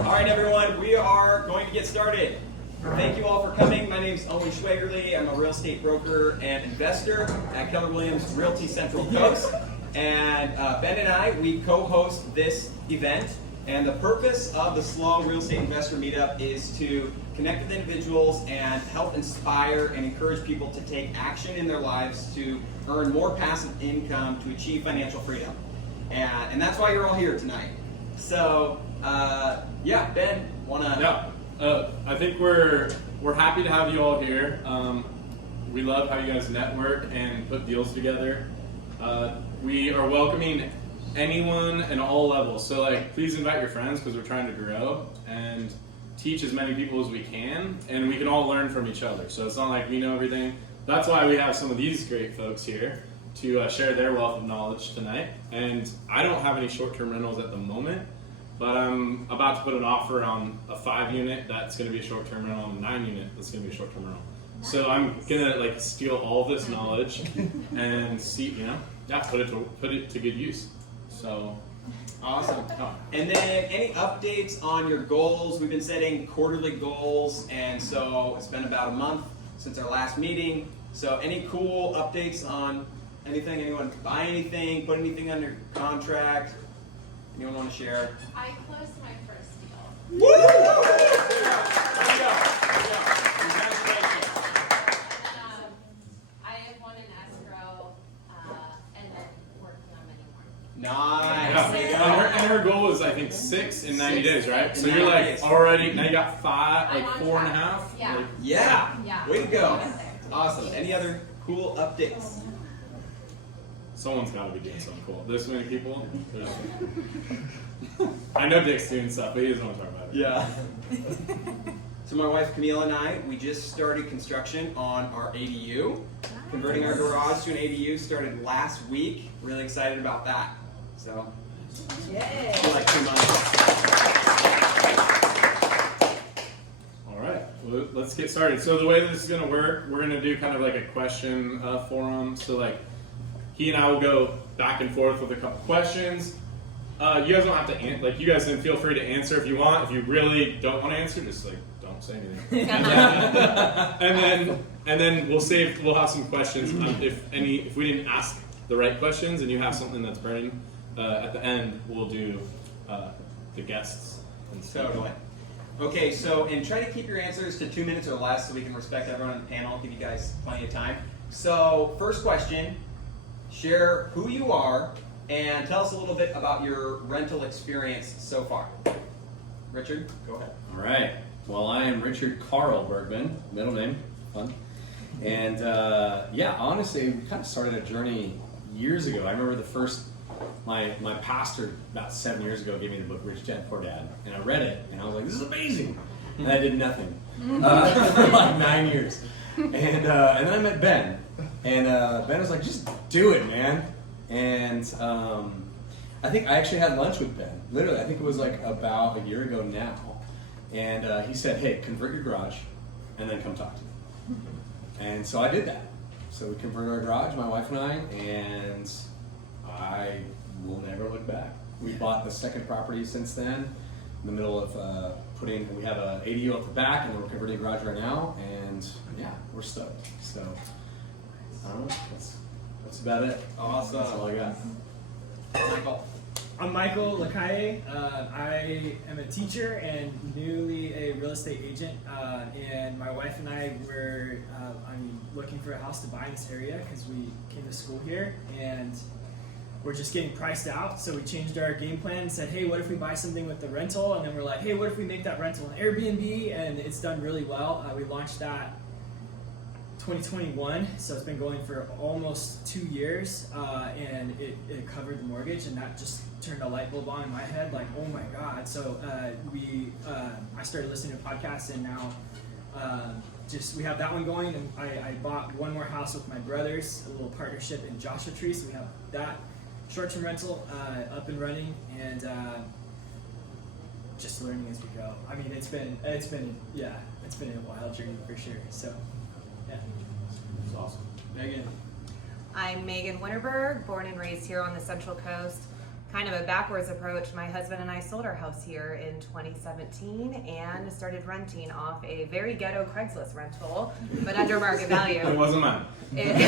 All right, everyone, we are going to get started. Thank you all for coming. My name is Schwaegerle. I'm a real estate broker and investor at Keller Williams Realty Central Coast. And Ben and I, we co-host this event. And the purpose of the SLO Real Estate Investor Meetup is to connect with individuals and help inspire and encourage people to take action in their lives to earn more passive income to achieve financial freedom. And that's why you're all here tonight. So, yeah, Ben, wanna? Yeah, I think we're happy to have you all here. We love how you guys network and put deals together. We are welcoming anyone and all levels. So, like, please invite your friends because we're trying to grow and teach as many people as we can, and we can all learn from each other. So it's not like we know everything. That's why we have some of these great folks here to share their wealth of knowledge tonight. And I don't have any short-term rentals at the moment, but I'm about to put an offer on a 5-unit that's going to be a short-term rental, and a 9-unit that's going to be a short-term rental. So I'm gonna like steal all this knowledge and see, put it to good use. So awesome. And then any updates on your goals? We've been setting quarterly goals, and so it's been about a month since our last meeting. So any cool updates on anything? Anyone buy anything? Put anything under contract? Anyone want to share? I closed my first deal. Woo! There we go. Congratulations. I have one in escrow, and then working on many more. Nice. Yeah. And her goal is, I think, 6 in 90 days, right? So you're like already, now you got 5, like 4.5? Yeah. Like, Yeah. Way to go. Awesome. Any other cool updates? someone's got to be doing something cool. This many people? I know Dick's doing stuff, but he doesn't want to talk about it. Yeah. So my wife Camille and I, we just started construction on our ADU. Nice. Converting our garage to an ADU started last week. Really excited about that. So, yay! Like 2 months. All right, well, let's get started. So the way this is going to work, we're going to do kind of like a question forum. So like, he and I will go back and forth with a couple questions. You guys don't have to like. You guys can feel free to answer if you want. If you really don't want to answer, just like don't say anything. and then we'll have some questions. If we didn't ask the right questions and you have something that's burning, at the end we'll do the guests. Totally. Okay, so and try to keep your answers to 2 minutes or less so we can respect everyone on the panel. Give you guys plenty of time. So first question: share who you are. And tell us a little bit about your rental experience so far. Richard, go ahead. All right. Well, I am Richard Carl Bergman, middle name, fun. And yeah, honestly, we kind of started a journey years ago. I remember my pastor about 7 years ago gave me the book Rich Dad Poor Dad, and I read it, and I was like, this is amazing. And I did nothing for like 9 years. And then I met Ben, and Ben was like, just do it, man. And I think I actually had lunch with Ben. Literally, I think it was like about a year ago now. And he said, hey, convert your garage and then come talk to me. And so I did that. So we converted our garage, my wife and I will never look back. We bought the second property since then, in the middle of we have an ADU at the back, and then we're converting the garage right now. And yeah, we're stoked. So I don't know. That's about it. Awesome. That's all I got. Michael. I'm Michael Lacaille. I am a teacher and newly a real estate agent. And my wife and I were looking for a house to buy in this area because we came to school here and we're just getting priced out. So we changed our game plan and said, hey, what if we buy something with the rental? And then we're like, hey, what if we make that rental an Airbnb? And it's done really well. We launched that 2021, so it's been going for almost 2 years, and it covered the mortgage, and that just turned a light bulb on in my head, like, oh my God. So I started listening to podcasts, and now we have that one going, and I bought one more house with my brothers, a little partnership in Joshua Tree, so we have that short-term rental up and running, and just learning as we go. I mean, it's been a wild journey for sure. So. Yeah. That's awesome. Megan. I'm Megan Winterberg, born and raised here on the Central Coast. kind of a backwards approach, my husband and I sold our house here in 2017 and started renting off a very ghetto Craigslist rental, but under market value. It wasn't mine. It's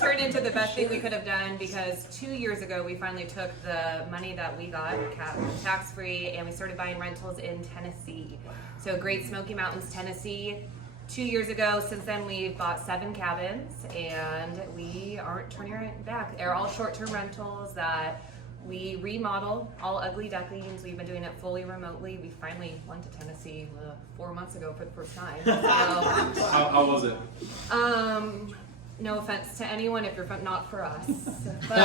turned into the best thing we could have done because 2 years ago we finally took the money that we got tax-free and we started buying rentals in Tennessee. So Great Smoky Mountains, Tennessee. 2 years ago, since then we've bought 7 cabins and we aren't turning it back. They're all short-term rentals that we remodel, all ugly ducklings. We've been doing it fully remotely. We finally went to Tennessee 4 months ago for the first time. So, How was it? no offense to anyone if you're not for us, but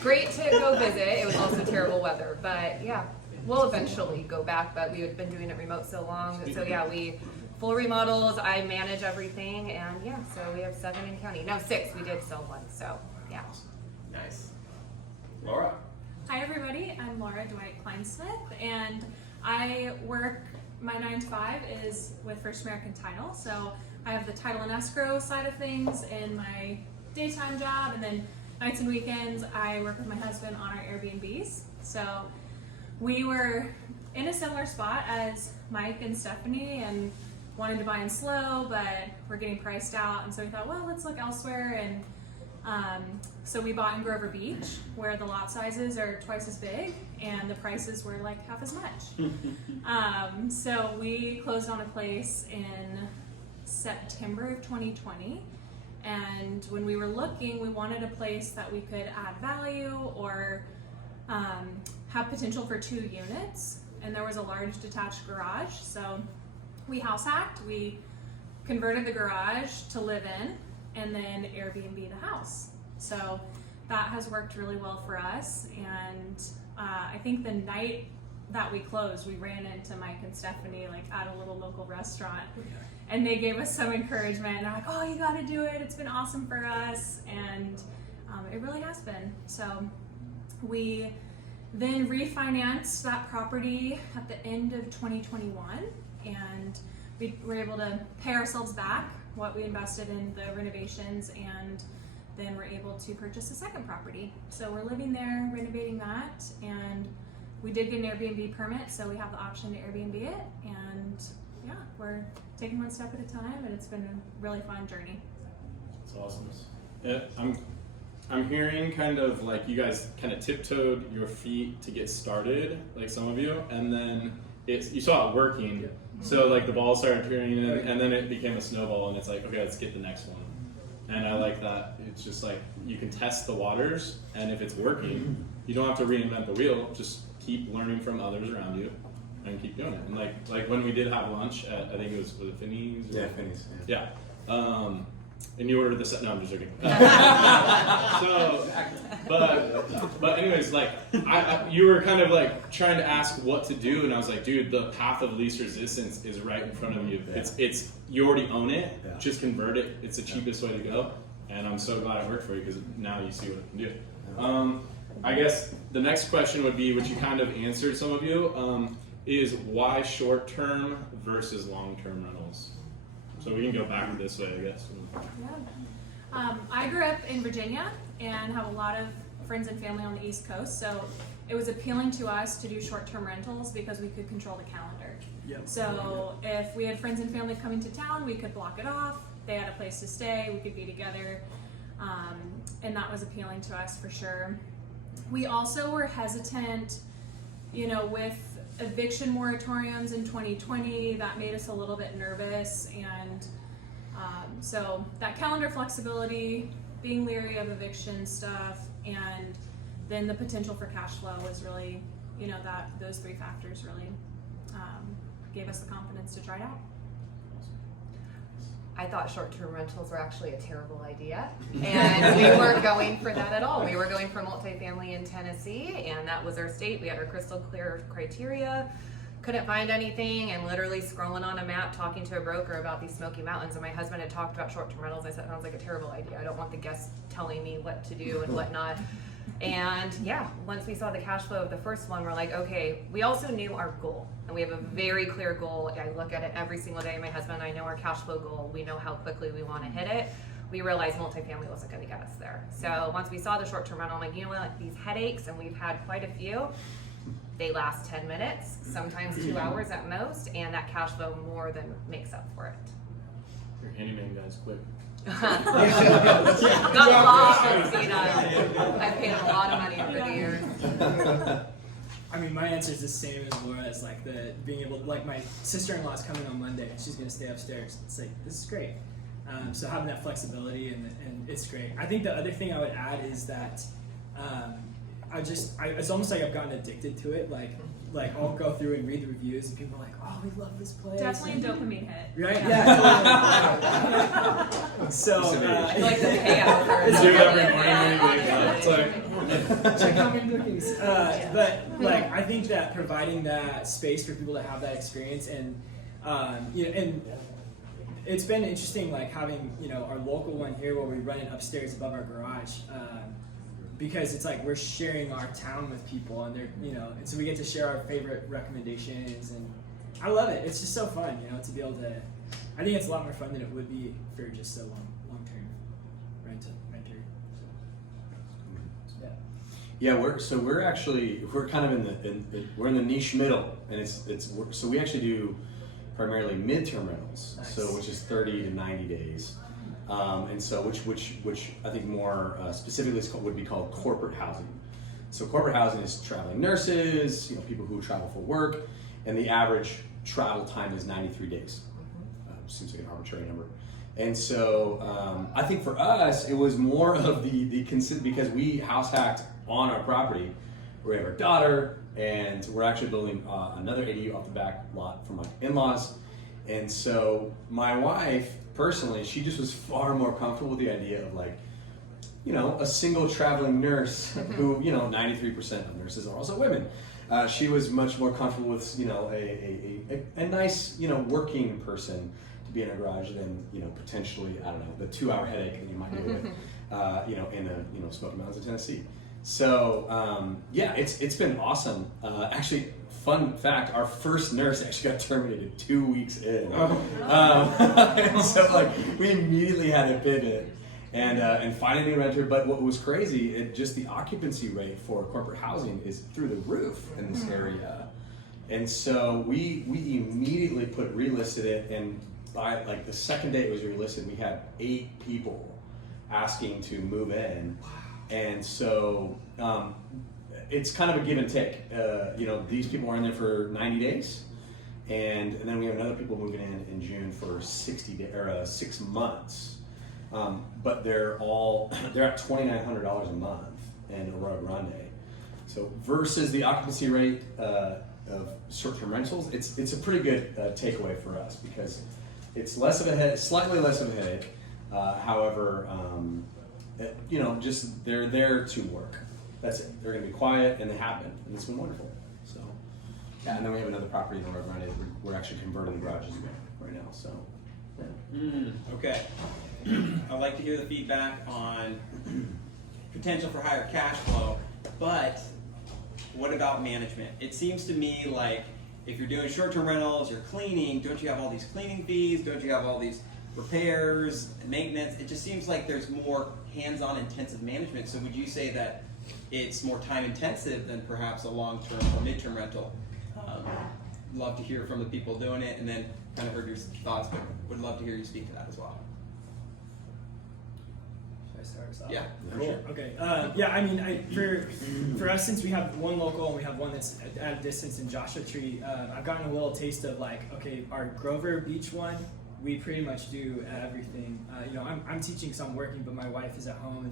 great to go visit. It was also terrible weather, but yeah, we'll eventually go back, but we had been doing it remote so long. So yeah, we full remodels, I manage everything, and yeah, so we have 7 in county. No, 6, we did sell 1, so yeah. Nice. Laura. Hi everybody, I'm Laura Dwight Kleinsmith, and I work, my 9 to 5 is with First American Title, so I have the title and escrow side of things in my daytime job, and then nights and weekends I work with my husband on our Airbnbs. So we were in a similar spot as Mike and Stephanie and wanted to buy in SLO, but we're getting priced out, and so we thought, well, let's look elsewhere, and so we bought in Grover Beach, where the lot sizes are twice as big and the prices were like half as much. So we closed on a place in September of 2020, and when we were looking, we wanted a place that we could add value or have potential for 2 units, and there was a large detached garage, so we house hacked, we converted the garage to live in, and then Airbnb the house. So that has worked really well for us, and I think the night that we closed, we ran into Mike and Stephanie like at a little local restaurant, and they gave us some encouragement, and they're like, oh, you gotta do it, it's been awesome for us, and it really has been. So we then refinanced that property at the end of 2021, and we were able to pay ourselves back what we invested in the renovations, and then we're able to purchase a second property. So we're living there, renovating that, and we did get an Airbnb permit, so we have the option to Airbnb it, and yeah, we're taking one step at a time, and it's been a really fun journey. That's awesome. Yeah, I'm hearing kind of like you guys kind of tiptoed your feet to get started, like some of you, and then you saw it working. So like the ball started turning in, and then it became a snowball, and it's like, okay, let's get the next one. And I like that. It's just like you can test the waters, and if it's working, you don't have to reinvent the wheel. Just keep learning from others around you, and keep doing it. And like when we did have lunch at, I think it was Finney's? Yeah, Finney's. Yeah. And you ordered this. No, I'm just joking. But anyways, like you were kind of like trying to ask what to do, and I was like, dude, the path of least resistance is right in front of you. Yeah. It's you already own it. Yeah. Just convert it. It's the cheapest way to go, and I'm so glad it worked for you because now you see what it can do. I guess the next question would be, which you kind of answered, some of you, is why short-term versus long-term rentals? So we can go back this way, I guess. Yeah. I grew up in Virginia and have a lot of friends and family on the East Coast, so it was appealing to us to do short-term rentals because we could control the calendar. Yep. So if we had friends and family coming to town, we could block it off. They had a place to stay, we could be together, and that was appealing to us for sure. We also were hesitant, with eviction moratoriums in 2020, that made us a little bit nervous, and so that calendar flexibility, being leery of eviction stuff, and then the potential for cash flow was really, those 3 factors really gave us the confidence to try it out. I thought short-term rentals were actually a terrible idea, and we weren't going for that at all. We were going for multifamily in Tennessee, and that was our state. We had our crystal clear criteria, couldn't find anything, and literally scrolling on a map, talking to a broker about these Smoky Mountains, and my husband had talked about short-term rentals. I said, sounds like a terrible idea. I don't want the guests telling me what to do and whatnot. And yeah, once we saw the cash flow of the first one, we're like, okay, we also knew our goal, and we have a very clear goal. I look at it every single day. My husband and I know our cash flow goal. We know how quickly we want to hit it. we realized multifamily wasn't going to get us there. So once we saw the short-term rental, I'm like, you know what, these headaches, and we've had quite a few, they last 10 minutes, sometimes 2 hours at most, and that cash flow more than makes up for it. Your handyman guy's quick. Got a lot of I've paid a lot of money over the years. I mean, my answer is the same as Laura's. Like being able, like my sister-in-law's coming on Monday, and she's gonna stay upstairs. It's like, this is great. So having that flexibility and it's great. I think the other thing I would add is that it's almost like I've gotten addicted to it. Like I'll go through and read the reviews, and people are like, "Oh, we love this place." Definitely a dopamine hit. Right? Yeah. So Like the payout for It's due every morning when you wake up. It's like, check out my bookings. But like, I think that providing that space for people to have that experience, and and it's been interesting, like having our local one here where we run it upstairs above our garage. Because it's like we're sharing our town with people, and they're and so we get to share our favorite recommendations, and I love it. It's just so fun, to be able to. I think it's a lot more fun than it would be for just a long term renter. So, Yeah, we're kind of we're in the niche middle, and so we actually do primarily midterm rentals, Nice. so which is 30 to 90 days. And so, which I think more specifically would be called corporate housing. So corporate housing is traveling nurses, people who travel for work, and the average travel time is 93 days. Seems like an arbitrary number. And so I think for us, it was more of because we house hacked on our property. We have our daughter, and we're actually building another ADU off the back lot from my in-laws. And so my wife, personally, she just was far more comfortable with the idea of a single traveling nurse who, 93% of nurses are also women. She was much more comfortable with, a nice, working person to be in a garage than, potentially, I don't know, the 2-hour headache that you might deal with, in the Smoky Mountains of Tennessee. So, it's been awesome. Actually, fun fact, our first nurse actually got terminated 2 weeks in. And so we immediately had to pivot and find a new renter. But what was crazy, just the occupancy rate for corporate housing is through the roof in this area. And so we immediately relisted it, and by the second day it was relisted, we had 8 people asking to move in. And so it's kind of a give and take. These people are in there for 90 days, and then we have another people moving in June for 6 months. But they're at $2,900 a month in Aurora Grande. So versus the occupancy rate of short-term rentals, it's a pretty good takeaway for us because it's slightly less of a headache. However, just they're there to work. That's it. They're going to be quiet, and they have been, and it's been wonderful. So, yeah, and then we have another property in Aurora Grande that we're actually converting the garages right now. So, yeah. Okay. I'd like to hear the feedback on potential for higher cash flow, but what about management? It seems to me like if you're doing short-term rentals, you're cleaning, don't you have all these cleaning fees? Don't you have all these repairs and maintenance? It just seems like there's more hands-on intensive management. So would you say that it's more time intensive than perhaps a long-term or mid-term rental? Love to hear from the people doing it, and then kind of heard your thoughts, but would love to hear you speak to that as well. Should I start us off? Yeah, for Cool. sure. Okay. I mean, for us, since we have one local and we have one that's at a distance in Joshua Tree, I've gotten a little taste of our Grover Beach one. We pretty much do everything. I'm teaching, so I'm working, but my wife is at home,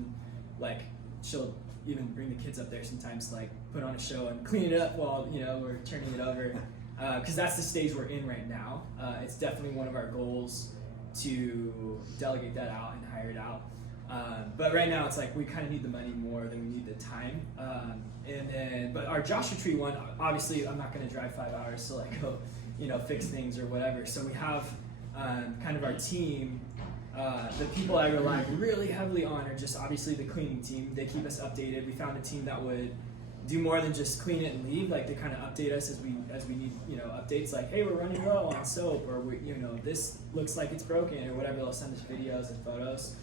and she'll even bring the kids up there sometimes to put on a show and clean it up while we're turning it over. Because that's the stage we're in right now. It's definitely one of our goals to delegate that out and hire it out. But right now it's we kind of need the money more than we need the time. But our Joshua Tree one, obviously I'm not going to drive 5 hours to go, fix things or whatever. So we have kind of our team. The people I rely really heavily on are just obviously the cleaning team. They keep us updated. We found a team that would do more than just clean it and leave. They kind of update us as we need updates. Hey, we're running low on soap, or this looks like it's broken, or whatever. They'll send us videos and photos.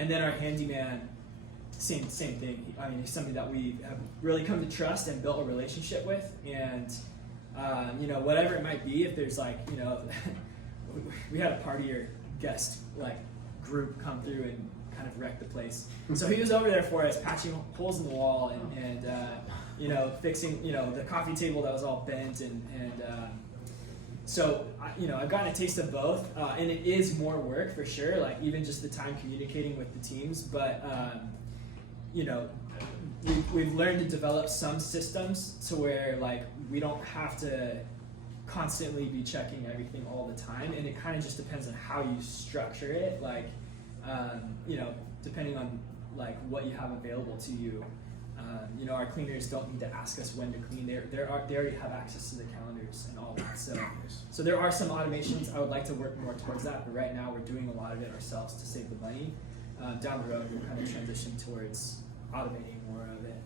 And then our handyman, same thing. I mean, he's somebody that we have really come to trust and built a relationship with. And you know, whatever it might be, if there's like, you know, we had a party or guest like group come through and kind of wreck the place. So he was over there for us, patching holes in the wall and you know, fixing, you know, the coffee table that was all bent and so you know, I've gotten a taste of both, and it is more work for sure. Like even just the time communicating with the teams, but you know, we've learned to develop some systems to where like we don't have to constantly be checking everything all the time, and it kind of just depends on how you structure it. Like you know, depending on like what you have available to you. You know, our cleaners don't need to ask us when to clean. They already have access to the calendars and all that. So there are some automations. I would like to work more towards that, but right now we're doing a lot of it ourselves to save the money. Down the road, we'll kind of transition towards automating more of it.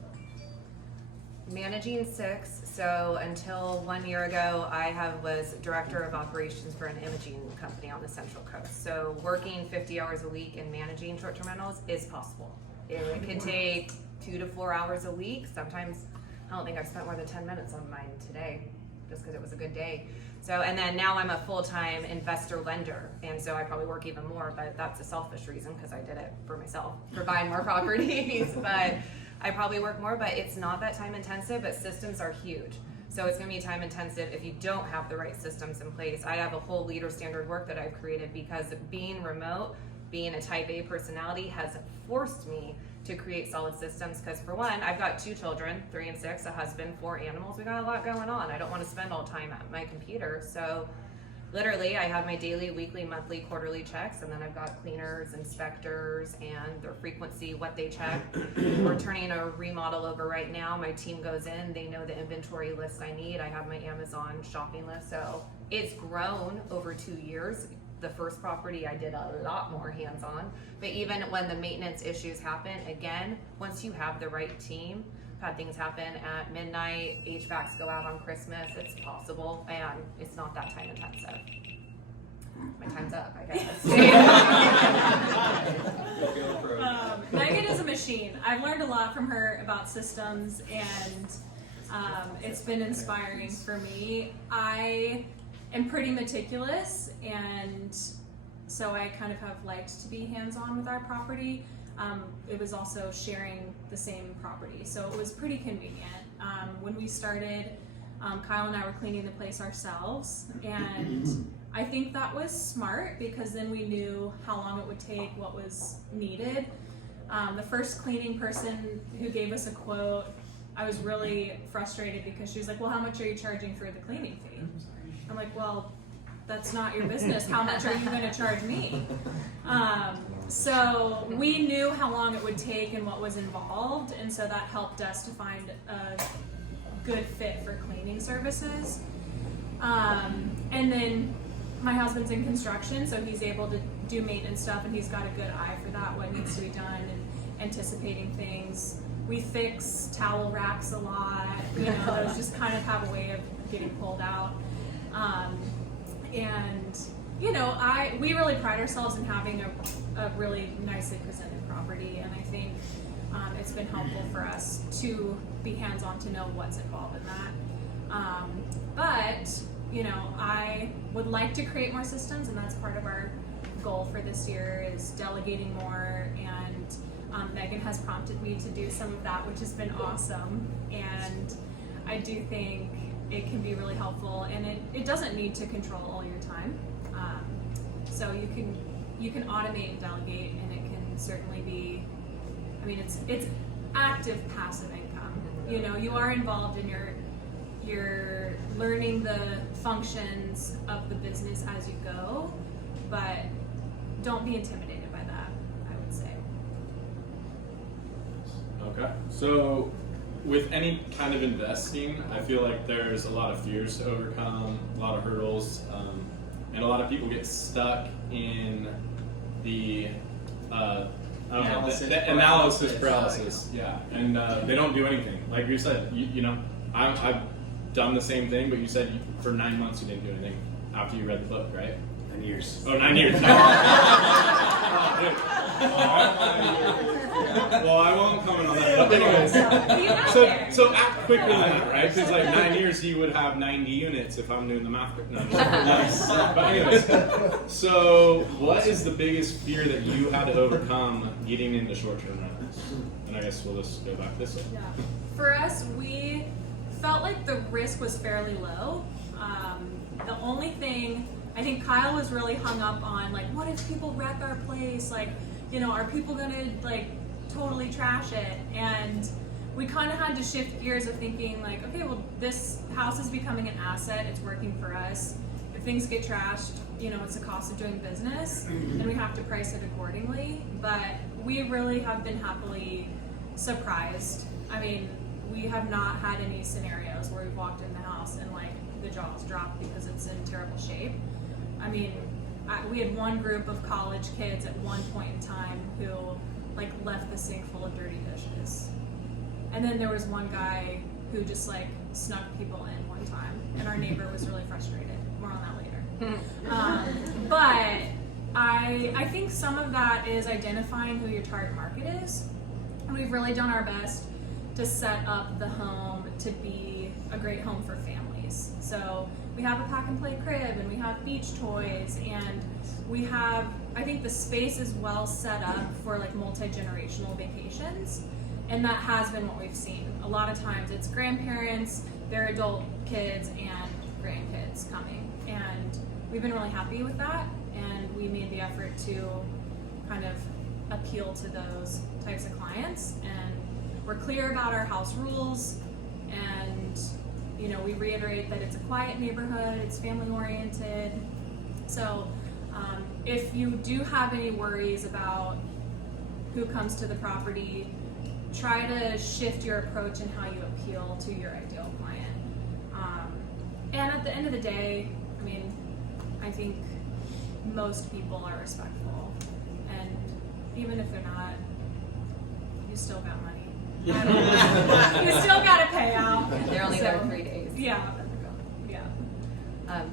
So. Managing 6. So until 1 year ago, I was director of operations for an imaging company on the Central Coast. So working 50 hours a week and managing short-term rentals is possible. It can take 2 to 4 hours a week. Sometimes I don't think I've spent more than 10 minutes on mine today, just because it was a good day. So, and then now I'm a full-time investor lender, and so I probably work even more, but that's a selfish reason because I did it for myself, for buying more properties. But I probably work more, but it's not that time intensive, but systems are huge. So it's gonna be time intensive if you don't have the right systems in place. I have a whole leader standard work that I've created because being remote, being a type A personality has forced me to create solid systems, because for one, I've got 2 children, 3 and 6, a husband, 4 animals. We got a lot going on. I don't want to spend all time at my computer. So literally I have my daily, weekly, monthly, quarterly checks, and then I've got cleaners, inspectors, and their frequency, what they check. We're turning a remodel over right now. My team goes in, they know the inventory list I need. I have my Amazon shopping list. So it's grown over 2 years. The first property I did a lot more hands-on, but even when the maintenance issues happen, again, once you have the right team, I've had things happen at midnight, HVACs go out on Christmas, it's possible, and it's not that time intensive. My time's up, I guess. Megan is a machine. I've learned a lot from her about systems, and it's been inspiring for me. I am pretty meticulous, and so I kind of have liked to be hands-on with our property. It was also sharing the same property, so it was pretty convenient. When we started, Kyle and I were cleaning the place ourselves, and I think that was smart because then we knew how long it would take, what was needed. The first cleaning person who gave us a quote, I was really frustrated because she was like, well, how much are you charging for the cleaning fee? I'm like, well, that's not your business. How much are you going to charge me? So we knew how long it would take and what was involved, and so that helped us to find a good fit for cleaning services. And then my husband's in construction, so he's able to do maintenance stuff, and he's got a good eye for that, what needs to be done, and anticipating things. We fix towel racks a lot, you know, those just kind of have a way of getting pulled out. And you know, we really pride ourselves in having a really nicely presented property, and I think it's been helpful for us to be hands-on to know what's involved in that. But you know, I would like to create more systems, and that's part of our goal for this year is delegating more, and Megan has prompted me to do some of that, which has been awesome, and I do think it can be really helpful, and it doesn't need to control all your time. So you can automate and delegate, and it can certainly be, I mean, it's active passive income. You know, you are involved in you're learning the functions of the business as you go, but don't be intimidated by that, I would say. Okay, so with any kind of investing, I feel like there's a lot of fears to overcome, a lot of hurdles, and a lot of people get stuck in the analysis paralysis. Yeah, and they don't do anything. Like you said, you know, I've done the same thing, but you said for 9 months you didn't do anything after you read the book, right? 9 years. Oh, 9 years. Well, I won't comment on that. But anyways, You got there. so act quickly on that, right? Because like 9 years, you would have 90 units if I'm doing the math. No, nice. But anyways, so what is the biggest fear that you had to overcome getting into short-term rentals? And I guess we'll just go back this way. Yeah. For us, we felt like the risk was fairly low. The only thing, I think Kyle was really hung up on, like, what if people wreck our place? Like, you know, are people gonna, like, totally trash it? And we kind of had to shift gears of thinking, like, okay, well, this house is becoming an asset. It's working for us. If things get trashed, you know, it's the cost of doing business, and we have to price it accordingly. But we really have been happily surprised. I mean, we have not had any scenarios where we've walked in the house and like the jaws dropped because it's in terrible shape. I mean, we had one group of college kids at one point in time who like left the sink full of dirty dishes. And then there was one guy who just like snuck people in one time, and our neighbor was really frustrated. More on that later. But I think some of that is identifying who your target market is. And we've really done our best to set up the home to be a great home for families. So we have a pack and play crib, and we have beach toys, and we have, I think the space is well set up for like multi-generational vacations. And that has been what we've seen. A lot of times it's grandparents, their adult kids, and grandkids coming. And we've been really happy with that. And we made the effort to kind of appeal to those types of clients. And we're clear about our house rules. And, you know, we reiterate that it's a quiet neighborhood, it's family oriented. So if you do have any worries about who comes to the property, try to shift your approach in how you appeal to your ideal client. And at the end of the day, I mean, I think most people are respectful. And even if they're not, you still got money. You still got to pay out. They're only there 3 days. Yeah. Yeah.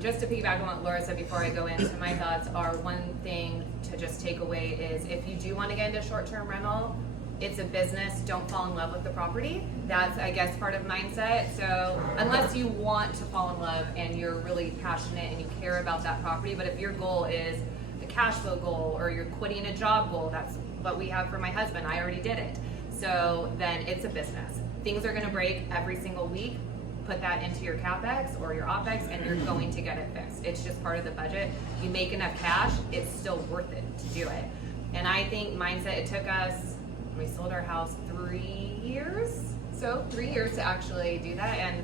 Just to piggyback on what Laura said before I go into my thoughts, one thing to just take away is if you do want to get into short-term rental, it's a business, don't fall in love with the property. That's, I guess, part of mindset. So unless you want to fall in love and you're really passionate and you care about that property, but if your goal is a cash flow goal or you're quitting a job goal, that's what we have for my husband. I already did it. So then it's a business. Things are gonna break every single week. Put that into your CapEx or your OpEx and you're going to get it fixed. It's just part of the budget. You make enough cash, it's still worth it to do it. And I think mindset, it took us, we sold our house 3 years. So 3 years to actually do that. And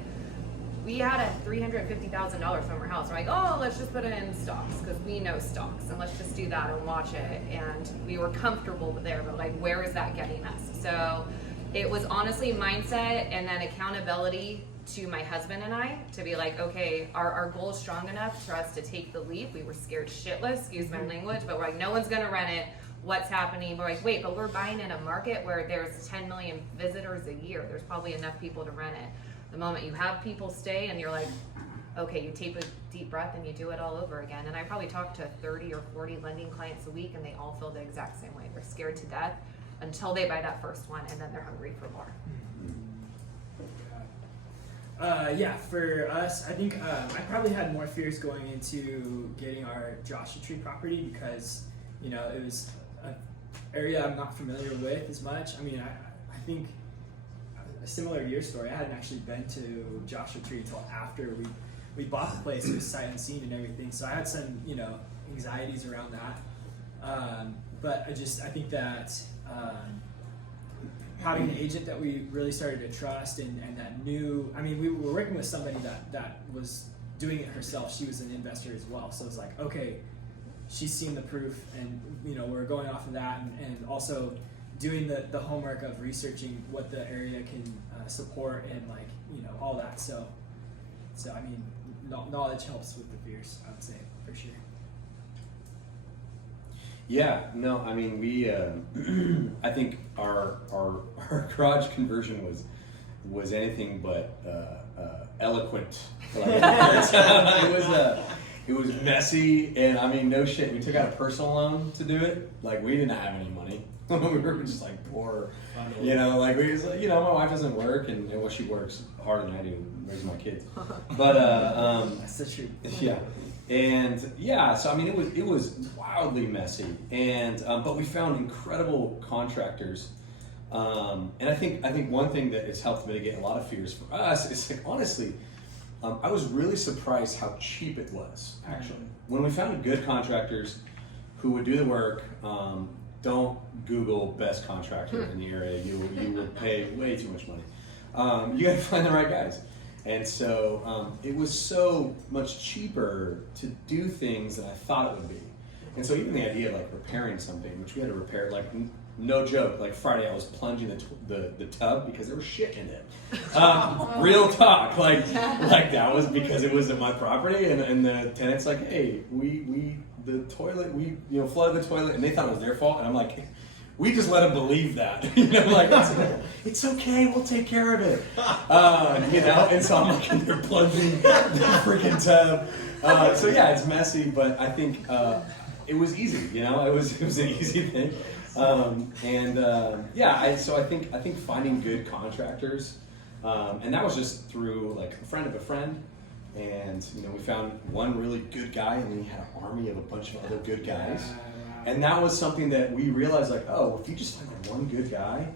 we had a $350,000 from our house. We're like, oh, let's just put it in stocks because we know stocks and let's just do that and watch it. And we were comfortable there, but like, where is that getting us? So it was honestly mindset and then accountability to my husband and I to be like, okay, our goal is strong enough for us to take the leap. We were scared shitless, excuse my language, but we're like, no one's gonna rent it. What's happening? We're like, wait, but we're buying in a market where there's 10 million visitors a year. There's probably enough people to rent it. The moment you have people stay and you're like, okay, you take a deep breath and you do it all over again. And I probably talk to 30 or 40 lending clients a week and they all feel the exact same way. They're scared to death until they buy that first one and then they're hungry for more. Yeah, for us, I think I probably had more fears going into getting our Joshua Tree property because, you know, it was an area I'm not familiar with as much. I mean, I think a similar to your story, I hadn't actually been to Joshua Tree until after we bought the place. It was sight unseen and everything, so I had some, you know, anxieties around that. But I think that having an agent that we really started to trust and that knew, I mean, we were working with somebody that was doing it herself. She was an investor as well, so it's like, okay, she's seen the proof, and you know, we're going off of that, and also doing the homework of researching what the area can support and like, you know, all that. So I mean, knowledge helps with the fears, I would say, for sure. Yeah, no, I mean, we, I think our garage conversion was anything but eloquent. Like, It was messy, and I mean, no shit. We took out a personal loan to do it. Like, we didn't have any money. We were just like poor, you know. Like we, was, you know, my wife doesn't work, and well, she works harder than I do raising my kids. But That's the truth. yeah, and yeah. So I mean, it was wildly messy, and but we found incredible contractors. And I think one thing that has helped mitigate a lot of fears for us is like, honestly, I was really surprised how cheap it was actually. When we found good contractors who would do the work, don't Google best contractor in the area. You will pay way too much money. You got to find the right guys. And so it was so much cheaper to do things than I thought it would be. And so even the idea of like repairing something, which we had to repair, like no joke, like Friday I was plunging the tub because there was shit in it. Real talk, like that was because it was at my property, and the tenant's like, hey, the toilet, we flooded the toilet, and they thought it was their fault, and I'm like, we just let them believe that, like it's okay, we'll take care of it, and so I'm like in there plunging the freaking tub. So yeah, it's messy, but I think it was easy, it was an easy thing. So I think finding good contractors, and that was just through like a friend of a friend, and we found one really good guy, and then he had an army of a bunch of other good guys, and that was something that we realized, like, oh, if you just find one good guy,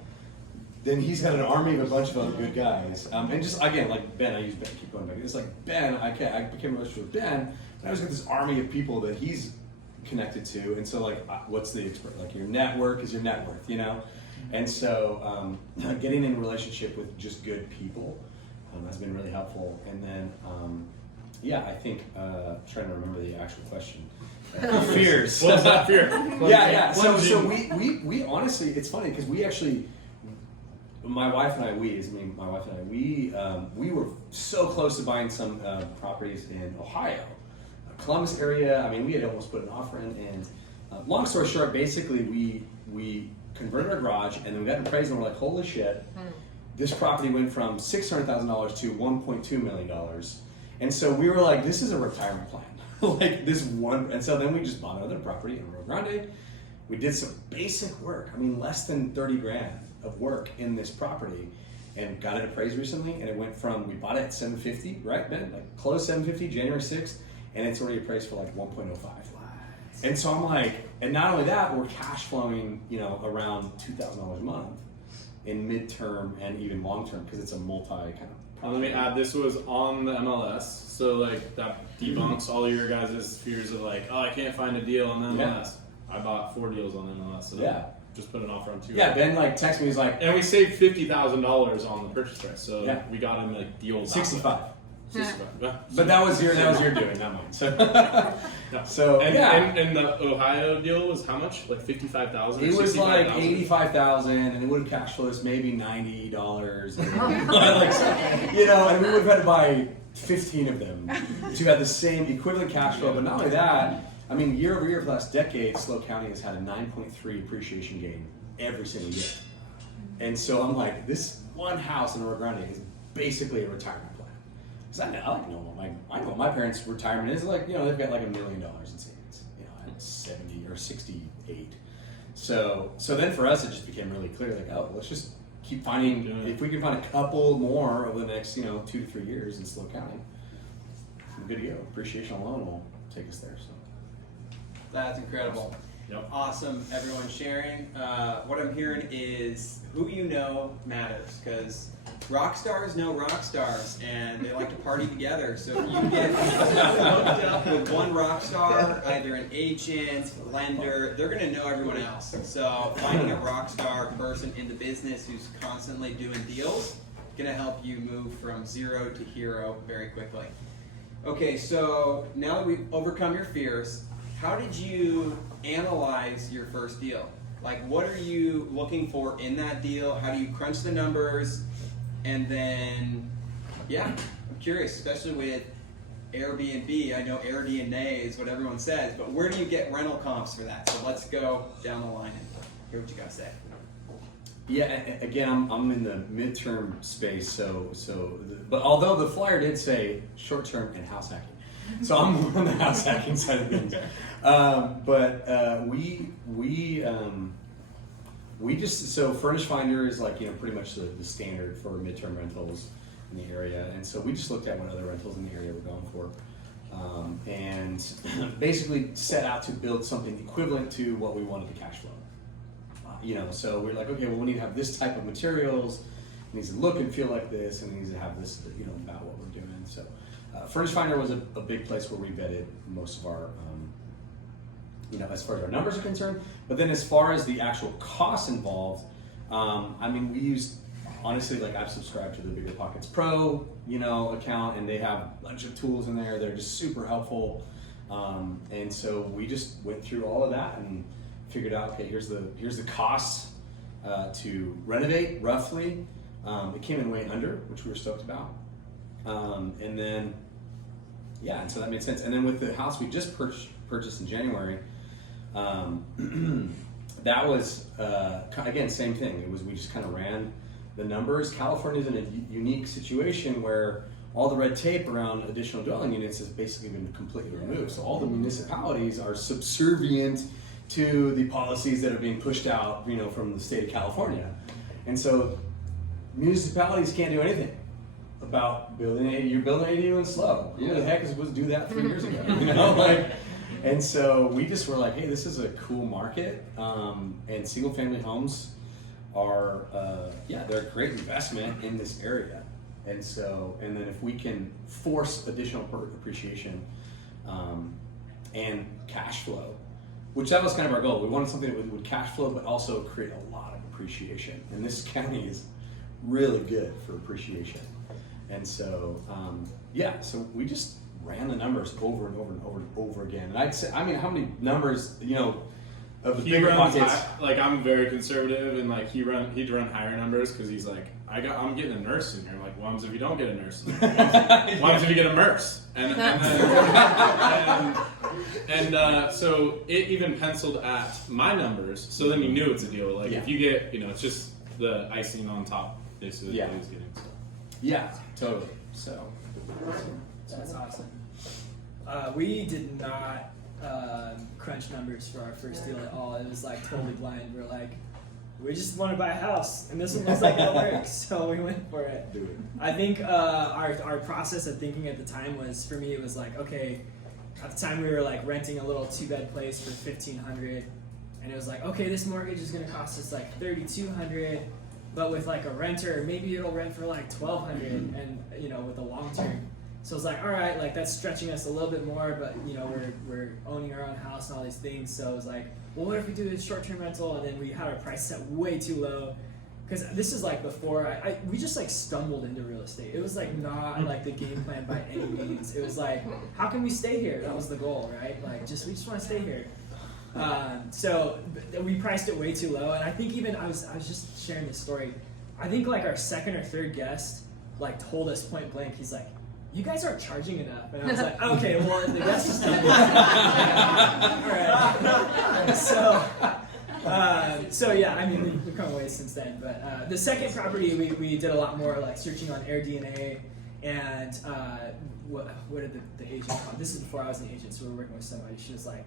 then he's got an army of a bunch of other good guys, and just again, like Ben, I use Ben, keep going back. It's like Ben, I became a relationship with Ben, and I was got this army of people that he's connected to, and so like, what's the expert? Like, your network is your net worth, and so getting in a relationship with just good people has been really helpful. And then I think trying to remember the actual question. Fears. What's that fear? Yeah. So we honestly, it's funny because we actually, my wife and I, we were so close to buying some properties in Ohio. Columbus area. I mean, we had almost put an offer in, and long story short, basically we converted our garage, and then we got an appraisal, and we're like, holy shit, this property went from $600,000 to $1.2 million, and so we were like, this is a retirement plan, like this one. And so then we just bought another property in Rio Grande. We did some basic work. I mean, less than 30 grand of work in this property, and got it appraised recently, and it went from, we bought it at 750, right, Ben? Like closed 750 January 6th. And it's already appraised for like 1.05. And so I'm like, and not only that, we're cash flowing, around $2,000 a month in midterm and even long term, because it's a multi kind of Let me add, this was on the MLS, so like that debunks all your guys' fears of like, oh, I can't find a deal on the MLS. Yeah. I bought 4 deals on the MLS, so just put an offer on 2. Yeah, Ben like texted me, he's like, and we saved $50,000 on the purchase price, so we got him like deal 65. But that was your doing, not mine. So and the Ohio deal was how much? Like $55,000. It was like $85,000, and it would have cash flowed us maybe $90, and we would have had to buy 15 of them to have the same equivalent cash flow. But not only that, I mean, year over year for the last decade, SLO County has had a 9.3 appreciation gain every single year. And so I'm like, this one house in Rio Grande is basically a retirement. I know what my parents' retirement is. Like, they've got like $1 million in savings, at 70 or 68. So then for us, it just became really clear, like, oh, let's just keep finding, if we can find a couple more over the next, 2 to 3 years in SLO County, we're good to go. Appreciation alone will take us there. So that's incredible. Yep. Awesome, everyone sharing. What I'm hearing is who you know matters, because rock stars know rock stars, and they like to party together. So if you get hooked up with one rock star, either an agent, lender, they're going to know everyone else. So finding a rock star person in the business who's constantly doing deals is going to help you move from zero to hero very quickly. Okay, so now that we've overcome your fears, how did you analyze your first deal? Like, what are you looking for in that deal? How do you crunch the numbers? And then, I'm curious, especially with Airbnb. I know Airbnb is what everyone says, but where do you get rental comps for that? So let's go down the line and hear what you guys say. Yeah, again, I'm in the midterm space, but although the flyer did say short-term and house hacking, So I'm more on the house hacking side of things. We just, so Furnish Finder is like, pretty much the standard for midterm rentals in the area. And so we just looked at what other rentals in the area were going for. And basically set out to build something equivalent to what we wanted the cash flow. So we're like, okay, well, we need to have this type of materials. It needs to look and feel like this, and it needs to have this, about what we're doing. So Furnish Finder was a big place where we vetted most of our, as far as our numbers are concerned. But then as far as the actual costs involved, we used, honestly, like I've subscribed to the Bigger Pockets Pro, account, and they have a bunch of tools in there. They're just super helpful. And so we just went through all of that and figured out, okay, here's the cost to renovate roughly. It came in way under, which we were stoked about. And then, and so that made sense. And then with the house we just purchased in January, that was, again, same thing. We just kind of ran the numbers. California's in a unique situation where all the red tape around additional dwelling units has basically been completely removed. So all the municipalities are subservient to the policies that are being pushed out, from the state of California. And so municipalities can't do anything about building ADU. You're building ADU in SLO. Who the heck is supposed to do that 3 years ago? And so we just were like, hey, this is a cool market, and single family homes are, they're a great investment in this area. And so, and then if we can force additional appreciation and cash flow, which that was kind of our goal. We wanted something that would cash flow, but also create a lot of appreciation. And this county is really good for appreciation. And so, so we just ran the numbers over and over and over and over again. And I'd say, how many numbers, of the Bigger Pockets? I'm very conservative, and like he'd run higher numbers because he's like, I'm getting a nurse in here. I'm like, what happens if you don't get a nurse? What happens if you get a nurse? And so it even penciled at my numbers. So then you knew it's a deal. Like if you get, it's just the icing on top, basically. What he's getting. So. Yeah, totally. So that's awesome. We did not crunch numbers for our first deal at all. It was like totally blind. We're like, we just want to buy a house, and this one looks like it works, so we went for it. do it. I think our process of thinking at the time was, for me, it was like, okay, at the time we were like renting a little 2-bed place for $1,500, and it was like, okay, this mortgage is gonna cost us like $3,200, but with like a renter, maybe it'll rent for like $1,200, and with a long term. So it's like, all right, like that's stretching us a little bit more, but we're owning our own house and all these things. So it was like, well, what if we do a short-term rental? And then we had our price set way too low, because this is like before we just like stumbled into real estate. It was like not like the game plan by any means. It was like, how can we stay here? That was the goal, right? Like we just want to stay here. So we priced it way too low, and I think even I was just sharing this story. I think like our second or third guest like told us point blank, he's like, you guys aren't charging enough. And I was like, okay, well, the guest is done. All right. So yeah, we've come away since then. But the second property, we did a lot more like searching on AirDNA and what did the agent call it? This is before I was an agent, so we were working with somebody. She was like,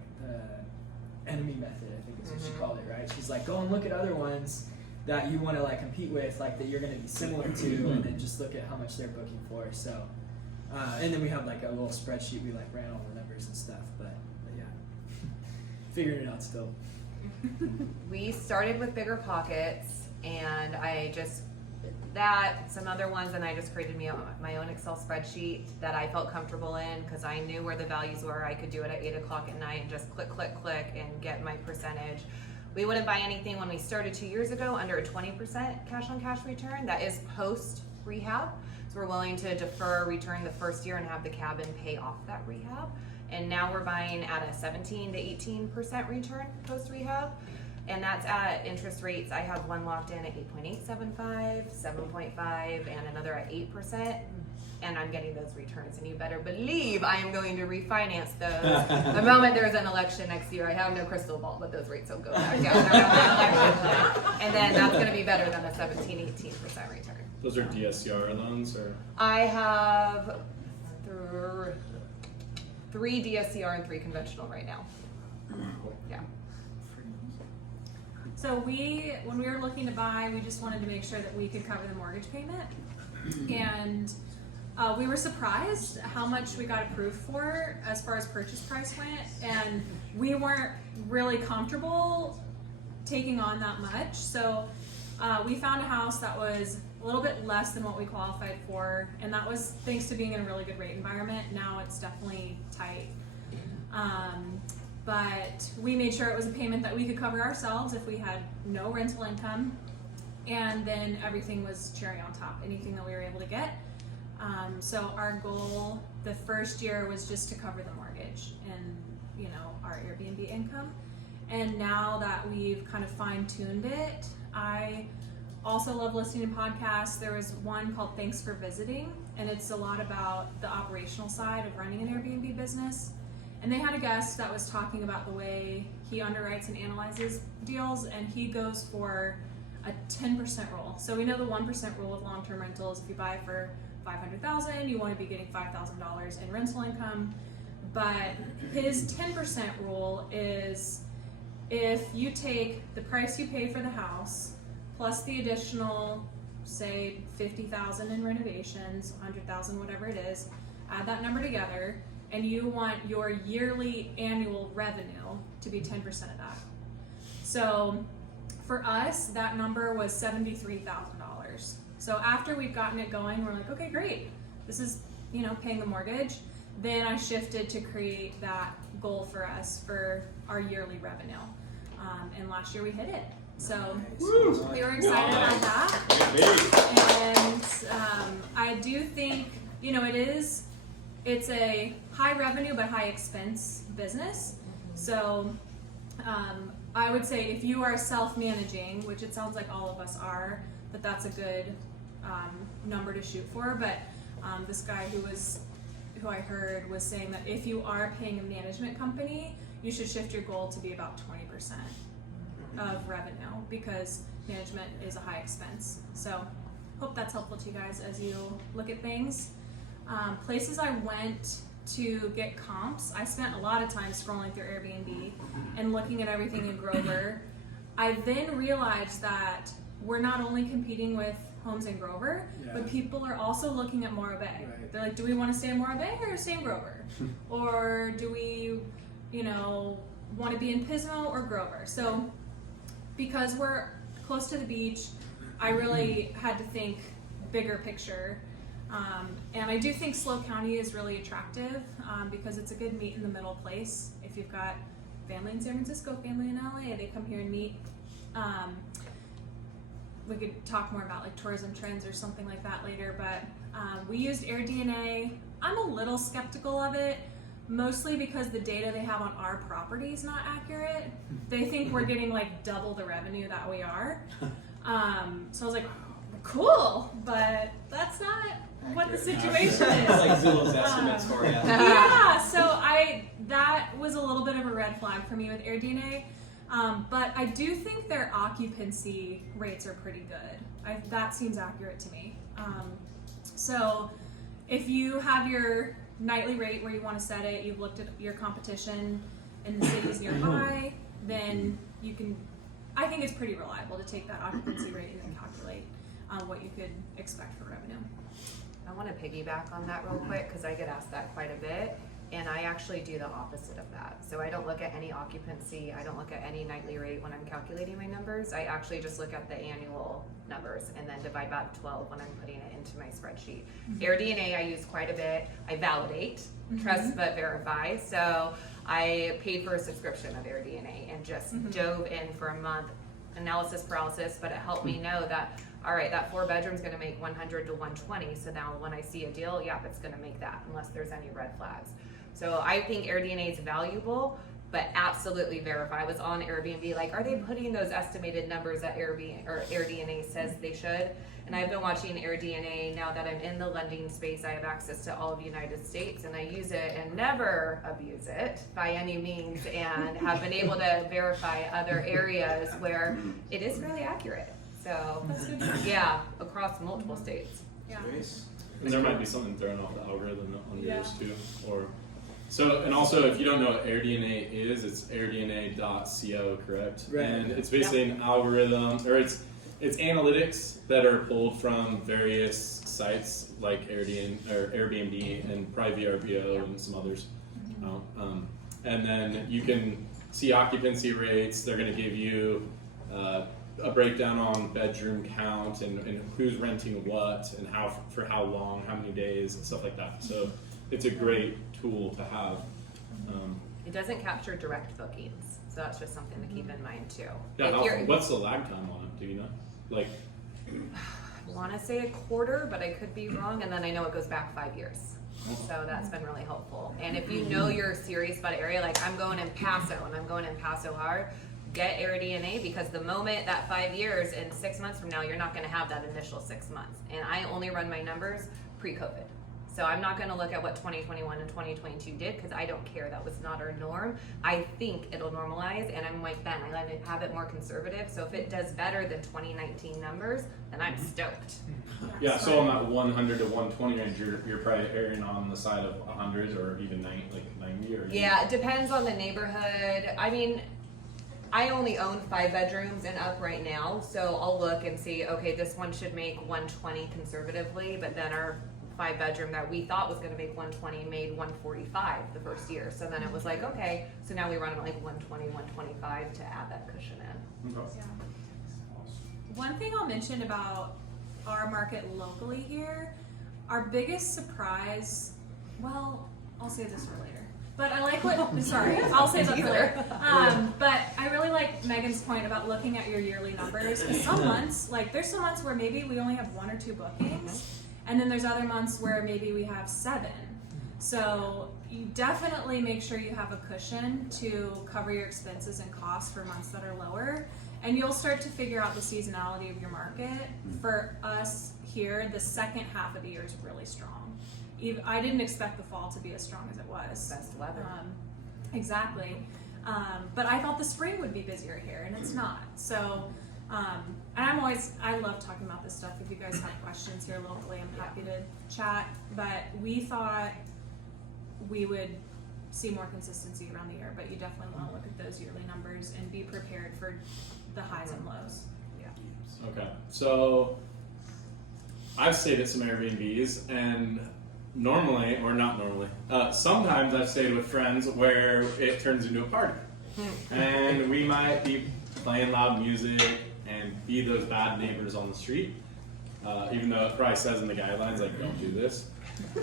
enemy method, I think is what she called it, right? She's like, go and look at other ones that you want to like compete with, like that you're going to be similar to, and then just look at how much they're booking for. So. And then we have like a little spreadsheet. We like ran all the numbers and stuff, but yeah, figuring it out still. We started with Bigger Pockets, and some other ones, and I just created my own Excel spreadsheet that I felt comfortable in because I knew where the values were. I could do it at 8 o'clock at night and just click, click, click and get my percentage. We wouldn't buy anything when we started 2 years ago under a 20% cash on cash return. That is post rehab. So we're willing to defer return the first year and have the cabin pay off that rehab. And now we're buying at a 17 to 18% return post rehab. And that's at interest rates. I have one locked in at 8.875, 7.5, and another at 8%. And I'm getting those returns. And you better believe I am going to refinance those. The moment there's an election next year, I have no crystal ball, but those rates will go back down around that election time. And then that's going to be better than a 17, 18% return. Those are DSCR loans, or? I have 3 DSCR and 3 conventional right now. Yeah. So when we were looking to buy, we just wanted to make sure that we could cover the mortgage payment. And we were surprised how much we got approved for as far as purchase price went. And we weren't really comfortable taking on that much. So we found a house that was a little bit less than what we qualified for. And that was thanks to being in a really good rate environment. Now it's definitely tight. But we made sure it was a payment that we could cover ourselves if we had no rental income, and then everything was cherry on top, anything that we were able to get. So our goal the first year was just to cover the mortgage and our Airbnb income. And now that we've kind of fine-tuned it, I also love listening to podcasts. There was one called Thanks for Visiting, and it's a lot about the operational side of running an Airbnb business. And they had a guest that was talking about the way he underwrites and analyzes deals, and he goes for a 10% rule. So we know the 1% rule of long-term rentals. If you buy for $500,000, you want to be getting $5,000 in rental income. But his 10% rule is if you take the price you pay for the house plus the additional, say, $50,000 in renovations, $100,000, whatever it is, add that number together, and you want your yearly annual revenue to be 10% of that. So for us, that number was $73,000. So after we've gotten it going, we're like, okay, great. This is, paying the mortgage. Then I shifted to create that goal for us for our yearly revenue. And last year we hit it. So we were excited about that. And I do think, it's a high revenue but high expense business. So I would say if you are self-managing, which it sounds like all of us are, that's a good number to shoot for. But this guy who I heard was saying that if you are paying a management company, you should shift your goal to be about 20% of revenue, because management is a high expense. So hope that's helpful to you guys as you look at things. Places I went to get comps, I spent a lot of time scrolling through Airbnb and looking at everything in Grover. I then realized that we're not only competing with homes in Grover, but people are also looking at Morro Bay. Right. They're like, do we want to stay in Morro Bay or stay in Grover? Or do we, want to be in Pismo or Grover? So because we're close to the beach, I really had to think bigger picture. And I do think SLO County is really attractive because it's a good meet in the middle place. If you've got family in San Francisco, family in LA, they come here and meet. We could talk more about like tourism trends or something like that later, but we used AirDNA. I'm a little skeptical of it, mostly because the data they have on our property is not accurate. They think we're getting like double the revenue that we are. So I was like, cool, but that's not what the situation is. It's like Zillow's estimates for you. Yeah, so that was a little bit of a red flag for me with AirDNA. But I do think their occupancy rates are pretty good. That seems accurate to me. So if you have your nightly rate where you want to set it, you've looked at your competition in the cities nearby, then you can, I think it's pretty reliable to take that occupancy rate and then calculate what you could expect for revenue. I want to piggyback on that real quick because I get asked that quite a bit, and I actually do the opposite of that. So I don't look at any occupancy, I don't look at any nightly rate when I'm calculating my numbers. I actually just look at the annual numbers and then divide by 12 when I'm putting it into my spreadsheet. AirDNA I use quite a bit. I validate, trust but verify. So I paid for a subscription of AirDNA and just dove in for a month, analysis paralysis, but it helped me know that, all right, that 4 bedroom is going to make 100 to 120. So now when I see a deal, yeah, it's going to make that unless there's any red flags. So I think AirDNA is valuable, but absolutely verify. I was on Airbnb, like, are they putting those estimated numbers that AirDNA says they should? And I've been watching AirDNA now that I'm in the lending space. I have access to all of the United States, and I use it and never abuse it by any means, and have been able to verify other areas where it is really accurate. So, yeah, across multiple states. Yeah. And there might be something thrown off the algorithm on yours too, or So, and also, if you don't know what AirDNA is, it's airdna.co, correct? Right. And it's basically an algorithm, or it's analytics that are pulled from various sites like Airbnb and probably VRBO and some others. And then you can see occupancy rates. They're going to give you a breakdown on bedroom count and who's renting what and for how long, how many days, and stuff like that. So it's a great tool to have. It doesn't capture direct bookings, so that's just something to keep in mind too. Yeah, what's the lag time on it? Do you know? Like, I want to say a quarter, but I could be wrong. And then I know it goes back 5 years. So that's been really helpful. And if you know you're serious about an area, like I'm going in Paso and I'm going in Paso hard, get AirDNA, because the moment that 5 years and 6 months from now, you're not going to have that initial 6 months. And I only run my numbers pre-COVID. So I'm not going to look at what 2021 and 2022 did, because I don't care. That was not our norm. I think it'll normalize, and I'm like Ben, I let it have it more conservative. So if it does better than 2019 numbers, then I'm stoked. yeah, so on that 100 to 120 range, you're probably erring on the side of 100 or even 90, like 90 or Yeah, it depends on the neighborhood. I mean, I only own 5 bedrooms and up right now, so I'll look and see, okay, this one should make 120 conservatively, but then our 5 bedroom that we thought was going to make 120 made 145 the first year. So then it was like, okay, so now we run them like 120, 125 to add that cushion in. Okay. Yeah. One thing I'll mention about our market locally here, our biggest surprise, well, I'll save this for later. But I like what, sorry, I'll save that for later. But I really like Megan's point about looking at your yearly numbers. Because some months, like there's some months where maybe we only have 1 or 2 bookings. And then there's other months where maybe we have 7. So you definitely make sure you have a cushion to cover your expenses and costs for months that are lower. And you'll start to figure out the seasonality of your market. For us here, the second half of the year is really strong. I didn't expect the fall to be as strong as it was. Best weather. Exactly. But I thought the spring would be busier here, and it's not. So, and I love talking about this stuff. If you guys have questions here locally, I'm happy to chat. But we thought we would see more consistency around the year, but you definitely want to look at those yearly numbers and be prepared for the highs and lows. Yeah. Okay, so I've stayed at some Airbnbs, and normally, or not normally, sometimes I've stayed with friends where it turns into a party. And we might be playing loud music and be those bad neighbors on the street, even though it probably says in the guidelines, like, don't do this.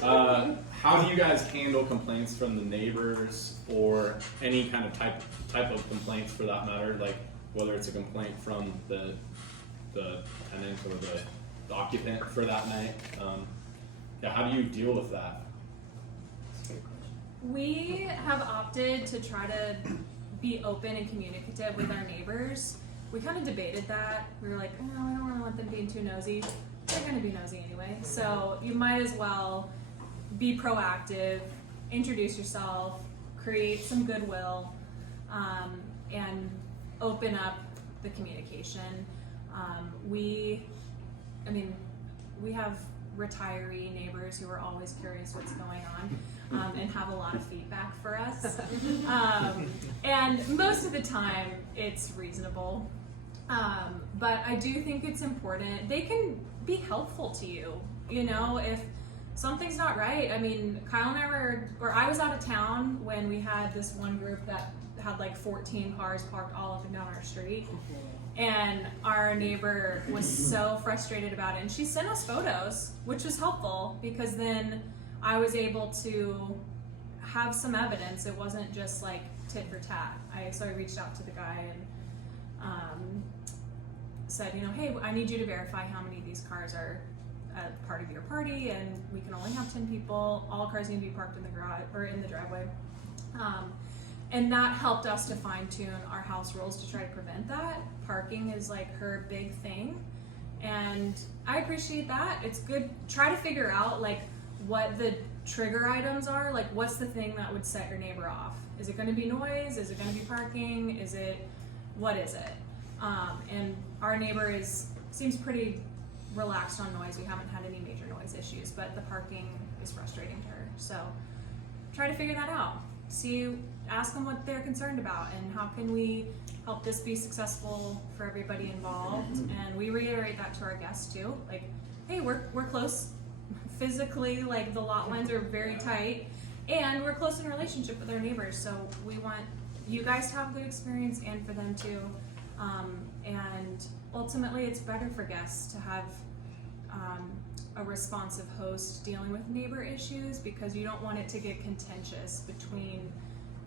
How do you guys handle complaints from the neighbors, or any kind of type of complaints for that matter, like whether it's a complaint from the tenant or the occupant for that night? Yeah, how do you deal with that? We have opted to try to be open and communicative with our neighbors. We kind of debated that. We were like, oh, I don't really want them being too nosy. They're going to be nosy anyway. So you might as well be proactive, introduce yourself, create some goodwill, and open up the communication. We have retiree neighbors who are always curious what's going on, and have a lot of feedback for us. And most of the time it's reasonable. But I do think it's important. They can be helpful to you. You know, if something's not right. I mean, Kyle and I I was out of town when we had this one group that had like 14 cars parked all up and down our street. And our neighbor was so frustrated about it. And she sent us photos, which was helpful because then I was able to have some evidence. It wasn't just like tit for tat. So I reached out to the guy and said, you know, hey, I need you to verify how many of these cars are part of your party, and we can only have 10 people. All cars need to be parked in the garage or in the driveway. And that helped us to fine-tune our house rules to try to prevent that. Parking is like her big thing, and I appreciate that. It's good. Try to figure out like what the trigger items are. Like, what's the thing that would set your neighbor off? Is it going to be noise? Is it going to be parking? What is it? And our neighbor seems pretty relaxed on noise. We haven't had any major noise issues, but the parking is frustrating to her. So try to figure that out. Ask them what they're concerned about and how can we help this be successful for everybody involved. And we reiterate that to our guests too. Like, hey, we're close physically, like the lot lines are very tight, and we're close in relationship with our neighbors. So we want you guys to have a good experience and for them too. And ultimately it's better for guests to have a responsive host dealing with neighbor issues, because you don't want it to get contentious between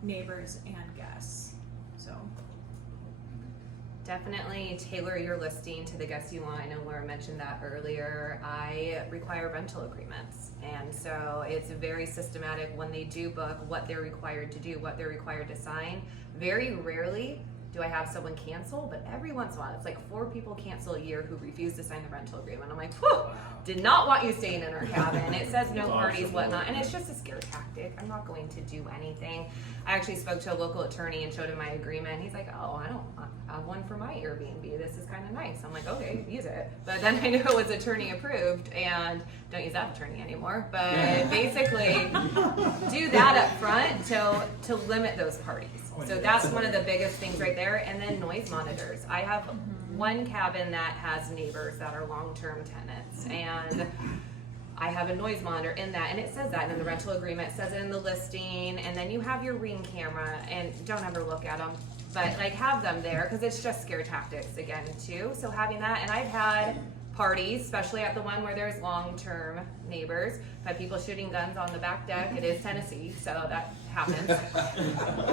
neighbors and guests. So definitely tailor your listing to the guests you want. I know Laura mentioned that earlier. I require rental agreements, and so it's very systematic when they do book what they're required to do, what they're required to sign. Very rarely do I have someone cancel, but every once in a while, it's like 4 people cancel a year who refuse to sign the rental agreement. I'm like, whew, did not want you staying in our cabin. It says no parties, whatnot, and it's just a scare tactic. I'm not going to do anything. I actually spoke to a local attorney and showed him my agreement. He's like, oh, I have one for my Airbnb. This is kind of nice. I'm like, okay, use it. But then I knew it was attorney approved, and don't use that attorney anymore. But basically, do that up front to limit those parties. So that's one of the biggest things right there. And then noise monitors. I have one cabin that has neighbors that are long-term tenants, and I have a noise monitor in that, and it says that in the rental agreement, it says it in the listing, and then you have your Ring camera, and don't ever look at them, but like have them there, because it's just scare tactics again too. So having that, and I've had parties, especially at the one where there's long-term neighbors, I've had people shooting guns on the back deck. It is Tennessee, so that happens.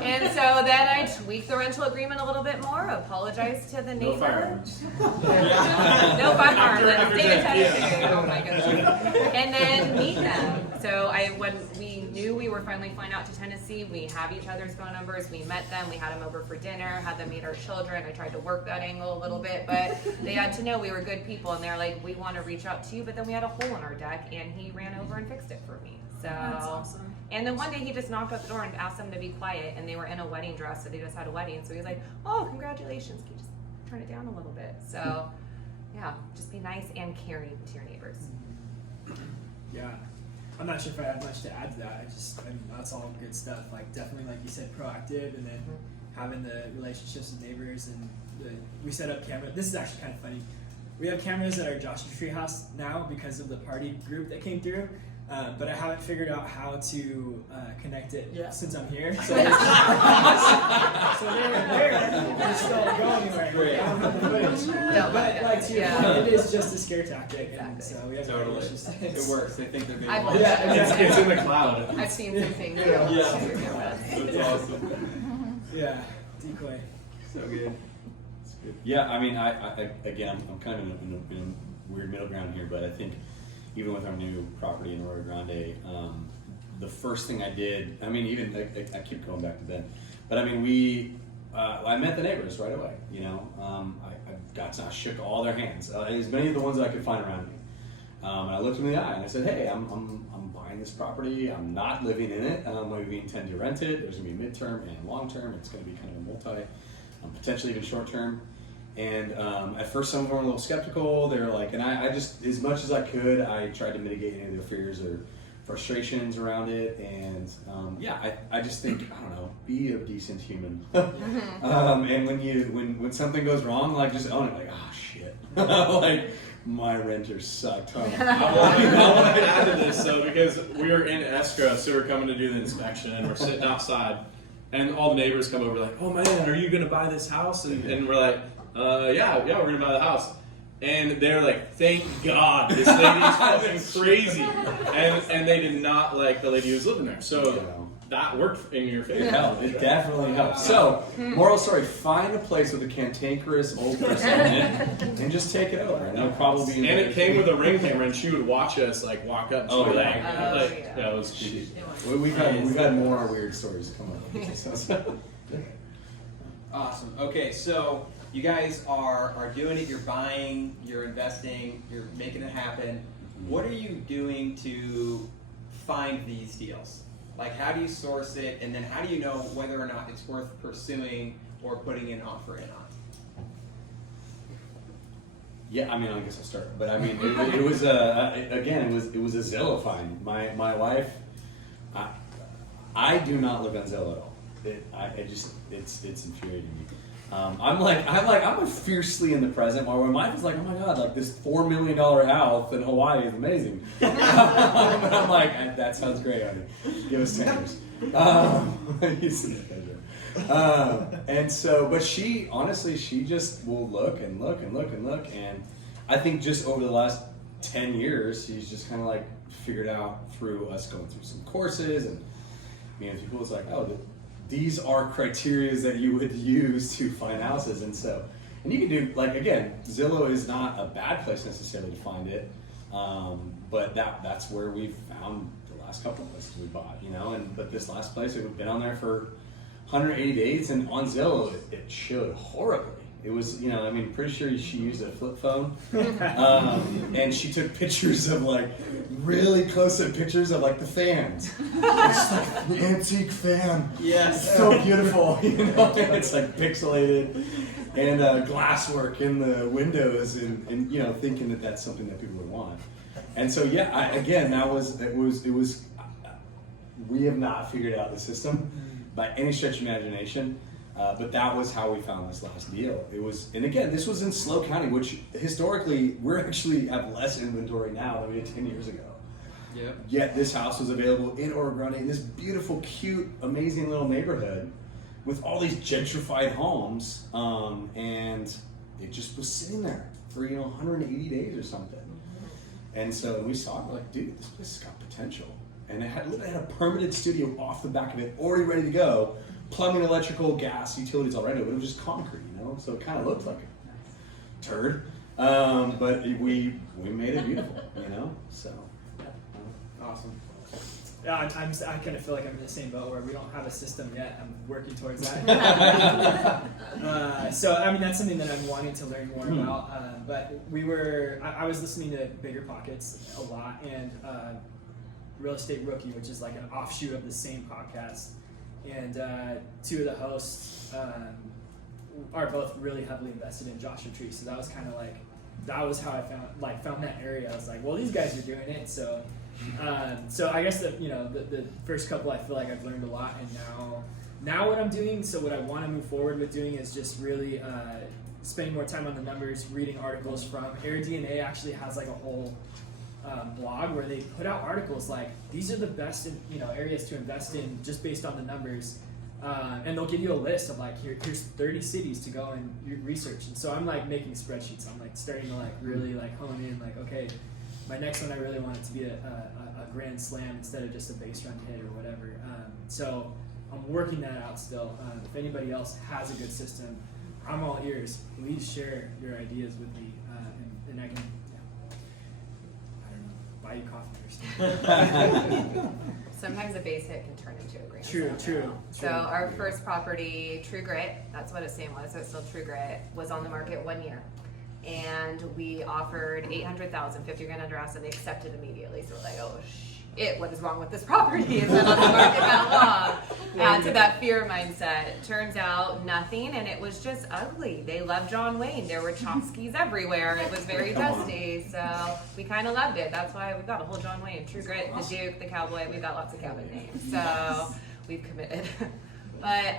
And so then I tweak the rental agreement a little bit more, apologize to the neighbor. No firearms. No firearms. Let's stay in Tennessee. Oh my goodness. And then meet them. So when we knew we were finally flying out to Tennessee, we have each other's phone numbers. We met them. We had them over for dinner. Had them meet our children. I tried to work that angle a little bit, but they had to know we were good people. And they're like, we want to reach out to you. But then we had a hole in our deck, and he ran over and fixed it for me. So that's awesome. And then one day he just knocked at the door and asked them to be quiet, and they were in a wedding dress, so they just had a wedding. So he was like, oh, congratulations. Can you just turn it down a little bit? So yeah, just be nice and caring to your neighbors. Yeah. I'm not sure if I have much to add to that. I mean, that's all good stuff. Like, definitely, like you said, proactive, and then having the relationships with neighbors. And we set up cameras. This is actually kind of funny. We have cameras at our Joshua Tree house now because of the party group that came through. But I haven't figured out how to connect it since I'm here. So, they're still going anywhere. Great. I don't have the footage. But like to your point, it is just a scare tactic, and so we have Totally. It works. They think they're being I've- watched. Yeah, exactly. It's in the cloud. I've seen some things. That's awesome. Yeah, decoy. So good. Yeah, I mean, I again, I'm kind of in a weird middle ground here, but I think even with our new property in Arroyo Grande, the first thing I did, I mean, even I keep going back to Ben, but I mean, I met the neighbors right away. You know, I shook all their hands, as many of the ones that I could find around me, and I looked them in the eye and I said, hey, I'm buying this property. I'm not living in it. We intend to rent it. There's going to be midterm and long term. It's going to be kind of a multi, potentially even short term. And at first, some of them were a little skeptical. They were like, and I just, as much as I could, I tried to mitigate any of their fears or frustrations around it. And I just think, I don't know, be a decent human. And when something goes wrong, like just own it. Like, oh shit, like my renter sucked. I want to add to this, so because we were in escrow, so we're coming to do the inspection, and we're sitting outside, and all the neighbors come over like, oh man, are you gonna buy this house? And we're like, yeah, we're gonna buy the house. And they're like, thank God, this lady is fucking crazy. And they did not like the lady who was living there. So that worked in your favor. It definitely helped. So, moral story, find a place with a cantankerous old person in it and just take it over. And they'll probably be And it came with a Ring camera, and she would watch us like walk up to Oh, her. yeah. It was cute. We've had more weird stories come up. Awesome. Okay, so you guys are doing it. You're buying, you're investing, you're making it happen. What are you doing to find these deals? Like, how do you source it, and then how do you know whether or not it's worth pursuing or putting an offer in on? Yeah, I mean, I guess I'll start. But I mean, it was again, it was a Zillow find. My wife, I do not look on Zillow at all. It's infuriating me. I'm fiercely in the present. While my wife is like, oh my god, like this $4 million house in Hawaii is amazing. And I'm like, that sounds great, honey. Give us 10 years. You see that picture. And so, but she just will look and look and look and look, and I think just over the last 10 years, she's just kind of like figured out through us going through some courses and meeting people. It's like, oh, these are criteria that you would use to find houses, and you can do, like, again, Zillow is not a bad place necessarily to find it, but that's where we've found the last couple of places we bought, but this last place, we've been on there for 180 days, and on Zillow, it showed horribly. It was, pretty sure she used a flip phone, and she took pictures of, like, really close-up pictures of, like, the fans. It's like the antique fan. Yes. It's so beautiful, It's, like, pixelated, and glasswork in the windows, and thinking that that's something that people would want. And so, yeah, we have not figured out the system by any stretch of imagination. But that was how we found this last deal. And again, this was in SLO County, which historically, we're actually have less inventory now than we did 10 years ago. Yep. Yet this house was available in Oro Grande, in this beautiful, cute, amazing little neighborhood with all these gentrified homes, and it just was sitting there for 180 days or something. And so we saw it, like, dude, this place has got potential. And it literally had a permitted studio off the back of it, already ready to go. Plumbing, electrical, gas, utilities already, but it was just concrete, so it kind of looked like a turd. But we made it beautiful, so. awesome. Yeah, I kind of feel like I'm in the same boat where we don't have a system yet. I'm working towards that. So that's something that I'm wanting to learn more about. But I was listening to Bigger Pockets a lot, and Real Estate Rookie, which is like an offshoot of the same podcast. And two of the hosts are both really heavily invested in Joshua Tree, so that was kind of like, that was how I found that area. I was like, well, these guys are doing it, so I guess the first couple, I feel like I've learned a lot, and now what I'm doing, so what I want to move forward with doing is just really spending more time on the numbers, reading articles from AirDNA. Actually has like a whole blog where they put out articles like, these are the best areas to invest in just based on the numbers, and they'll give you a list of like, here's 30 cities to go and research. And so I'm like making spreadsheets. I'm like starting to like really like hone in, like, okay, my next one, I really want it to be a grand slam instead of just a base run hit or whatever. So I'm working that out still. If anybody else has a good system, I'm all ears. Please share your ideas with me, and I can buy you coffee or something. Sometimes a base hit can turn into a grand True. So our first property, True Grit, that's what its name was, so it's still True Grit, was on the market 1 year. And we offered $800,000, 50 grand under asset, and they accepted immediately. So we're like, oh shit, what is wrong with this property? It's been on the market that long. Add to that fear mindset. Turns out nothing, and it was just ugly. They loved John Wayne. There were Chomskys everywhere. It was very dusty, so we kind of loved it. That's why we got a whole John Wayne, True Grit, the Duke, the Cowboy. We've got lots of cowboy names, so we've committed. But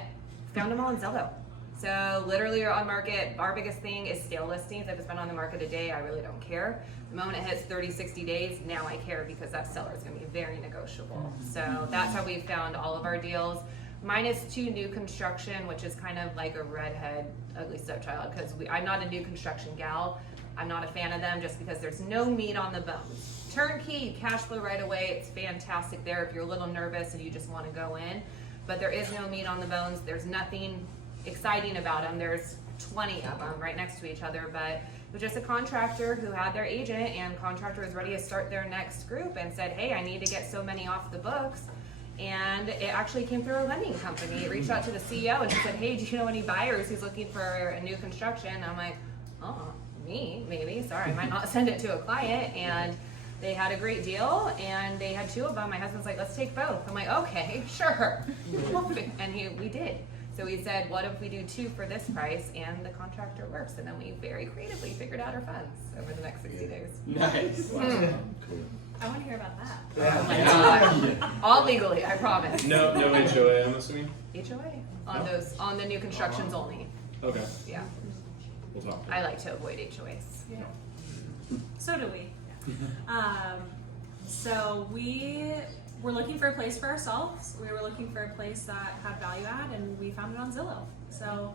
found them all in Zillow. So literally you're on market. Our biggest thing is sale listings. If it's been on the market a day, I really don't care. The moment it hits 30, 60 days, now I care because that seller is going to be very negotiable. So that's how we found all of our deals. Minus 2 new construction, which is kind of like a redhead, ugly stepchild, because I'm not a new construction gal. I'm not a fan of them just because there's no meat on the bones. Turnkey, cash flow right away. It's fantastic there if you're a little nervous and you just want to go in. But there is no meat on the bones. There's nothing exciting about them. There's 20 of them right next to each other, but it was just a contractor who had their agent, and contractor was ready to start their next group and said, hey, I need to get so many off the books. And it actually came through a lending company. It reached out to the CEO and he said, hey, do you know any buyers who's looking for a new construction? I'm like, oh, me, maybe. Sorry, I might not send it to a client. And they had a great deal, and they had 2 of them. My husband's like, let's take both. I'm like, okay, sure. And we did. So we said, what if we do 2 for this price, and the contractor works? And then we very creatively figured out our funds over the next 60 days. Nice. Wow. Cool. I want to hear about that. Yeah. All legally, I promise. No HOA, I'm assuming. HOA on the new constructions only. Okay, Yeah, we'll talk. I like to avoid HOAs. Yeah. So do we. So we were looking for a place for ourselves. We were looking for a place that had value add, and we found it on Zillow. So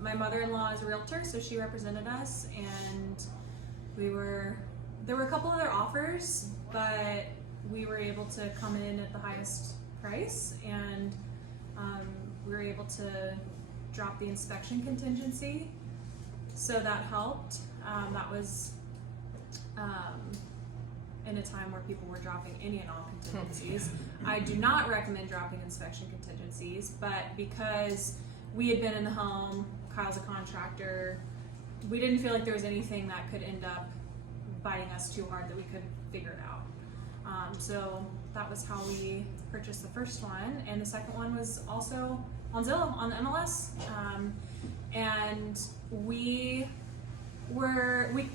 my mother-in-law is a realtor, so she represented us, and there were a couple other offers, but we were able to come in at the highest price, and we were able to drop the inspection contingency, so that helped. That was in a time where people were dropping any and all contingencies. I do not recommend dropping inspection contingencies, but because we had been in the home, Kyle's a contractor, we didn't feel like there was anything that could end up biting us too hard that we could figure it out. So that was how we purchased the first one, and the second one was also on Zillow, on the MLS. And we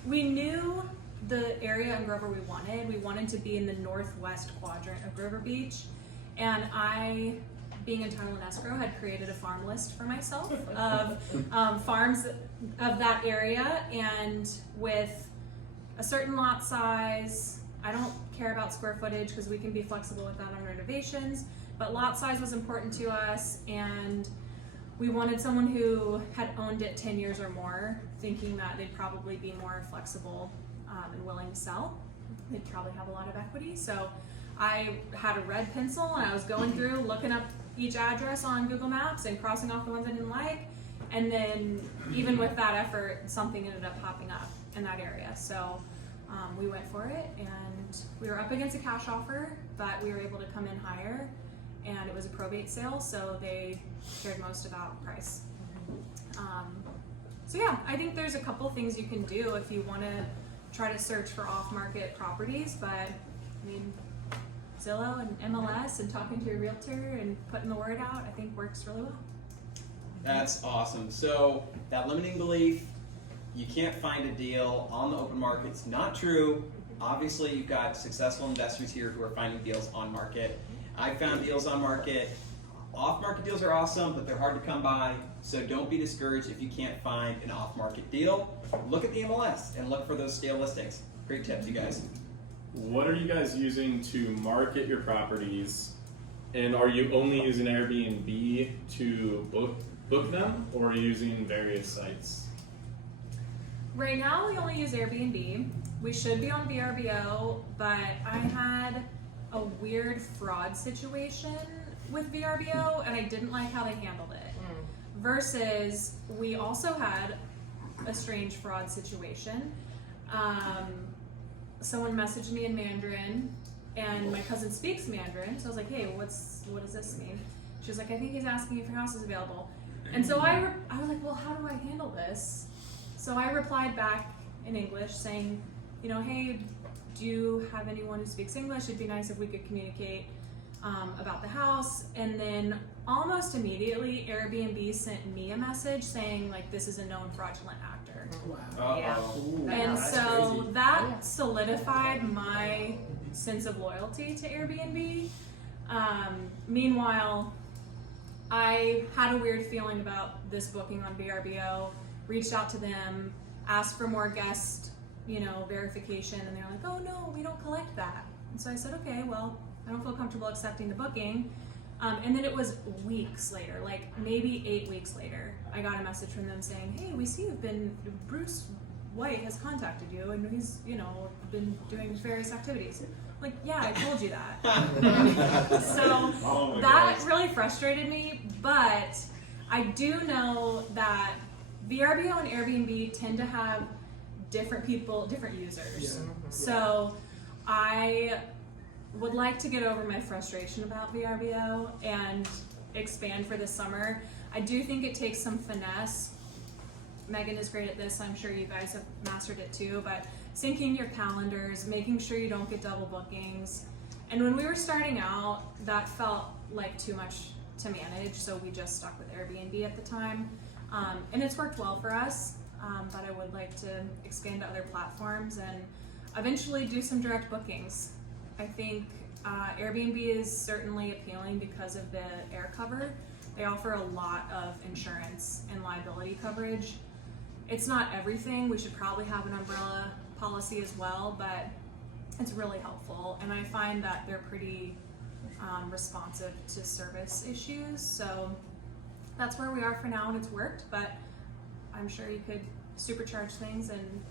knew the area in Grover we wanted. We wanted to be in the northwest quadrant of Grover Beach, and I, being in title and escrow, had created a farm list for myself of farms of that area, and with a certain lot size. I don't care about square footage because we can be flexible with that on renovations, but lot size was important to us, and we wanted someone who had owned it 10 years or more, thinking that they'd probably be more flexible and willing to sell. They'd probably have a lot of equity. So I had a red pencil, and I was going through looking up each address on Google Maps and crossing off the ones I didn't like, and then even with that effort, something ended up popping up in that area. So we went for it, and we were up against a cash offer, but we were able to come in higher, and it was a probate sale, so they cared most about price. So yeah, I think there's a couple things you can do if you want to try to search for off-market properties, but I mean, Zillow and MLS and talking to your realtor and putting the word out, I think works really well. That's awesome. So that limiting belief, you can't find a deal on the open market, it's not true. Obviously, you've got successful investors here who are finding deals on market. I found deals on market. Off-market deals are awesome, but they're hard to come by. So don't be discouraged if you can't find an off-market deal. Look at the MLS and look for those stale listings. Great tips, you guys. What are you guys using to market your properties? And are you only using Airbnb to book them, or are you using various sites? Right now, we only use Airbnb. We should be on VRBO, but I had a weird fraud situation with VRBO, and I didn't like how they handled it. Versus, we also had a strange fraud situation. Someone messaged me in Mandarin, and my cousin speaks Mandarin, so I was like, hey, what does this mean? She was like, I think he's asking if your house is available. And so I was like, well, how do I handle this? So I replied back in English saying, you know, hey, do you have anyone who speaks English? It'd be nice if we could communicate about the house. And then almost immediately, Airbnb sent me a message saying, like, this is a known fraudulent actor. Wow. Yeah. Ooh, And that's so crazy. that solidified my sense of loyalty to Airbnb. Meanwhile, I had a weird feeling about this booking on VRBO, reached out to them, asked for more guest, verification, and they're like, oh no, we don't collect that. And so I said, okay, well, I don't feel comfortable accepting the booking. And then it was weeks later, like maybe 8 weeks later, I got a message from them saying, hey, we see Bruce White has contacted you, and he's, been doing various activities. Like, yeah, I told you that. So that really frustrated me, but I do know that VRBO and Airbnb tend to have different people, different users. Yeah. So I would like to get over my frustration about VRBO and expand for this summer. I do think it takes some finesse. Megan is great at this, I'm sure you guys have mastered it too, but syncing your calendars, making sure you don't get double bookings. And when we were starting out, that felt like too much to manage, so we just stuck with Airbnb at the time. And it's worked well for us, but I would like to expand to other platforms. And eventually do some direct bookings. I think Airbnb is certainly appealing because of the air cover. They offer a lot of insurance and liability coverage. It's not everything. We should probably have an umbrella policy as well, but it's really helpful. And I find that they're pretty responsive to service issues. So that's where we are for now, and it's worked, but I'm sure you could supercharge things and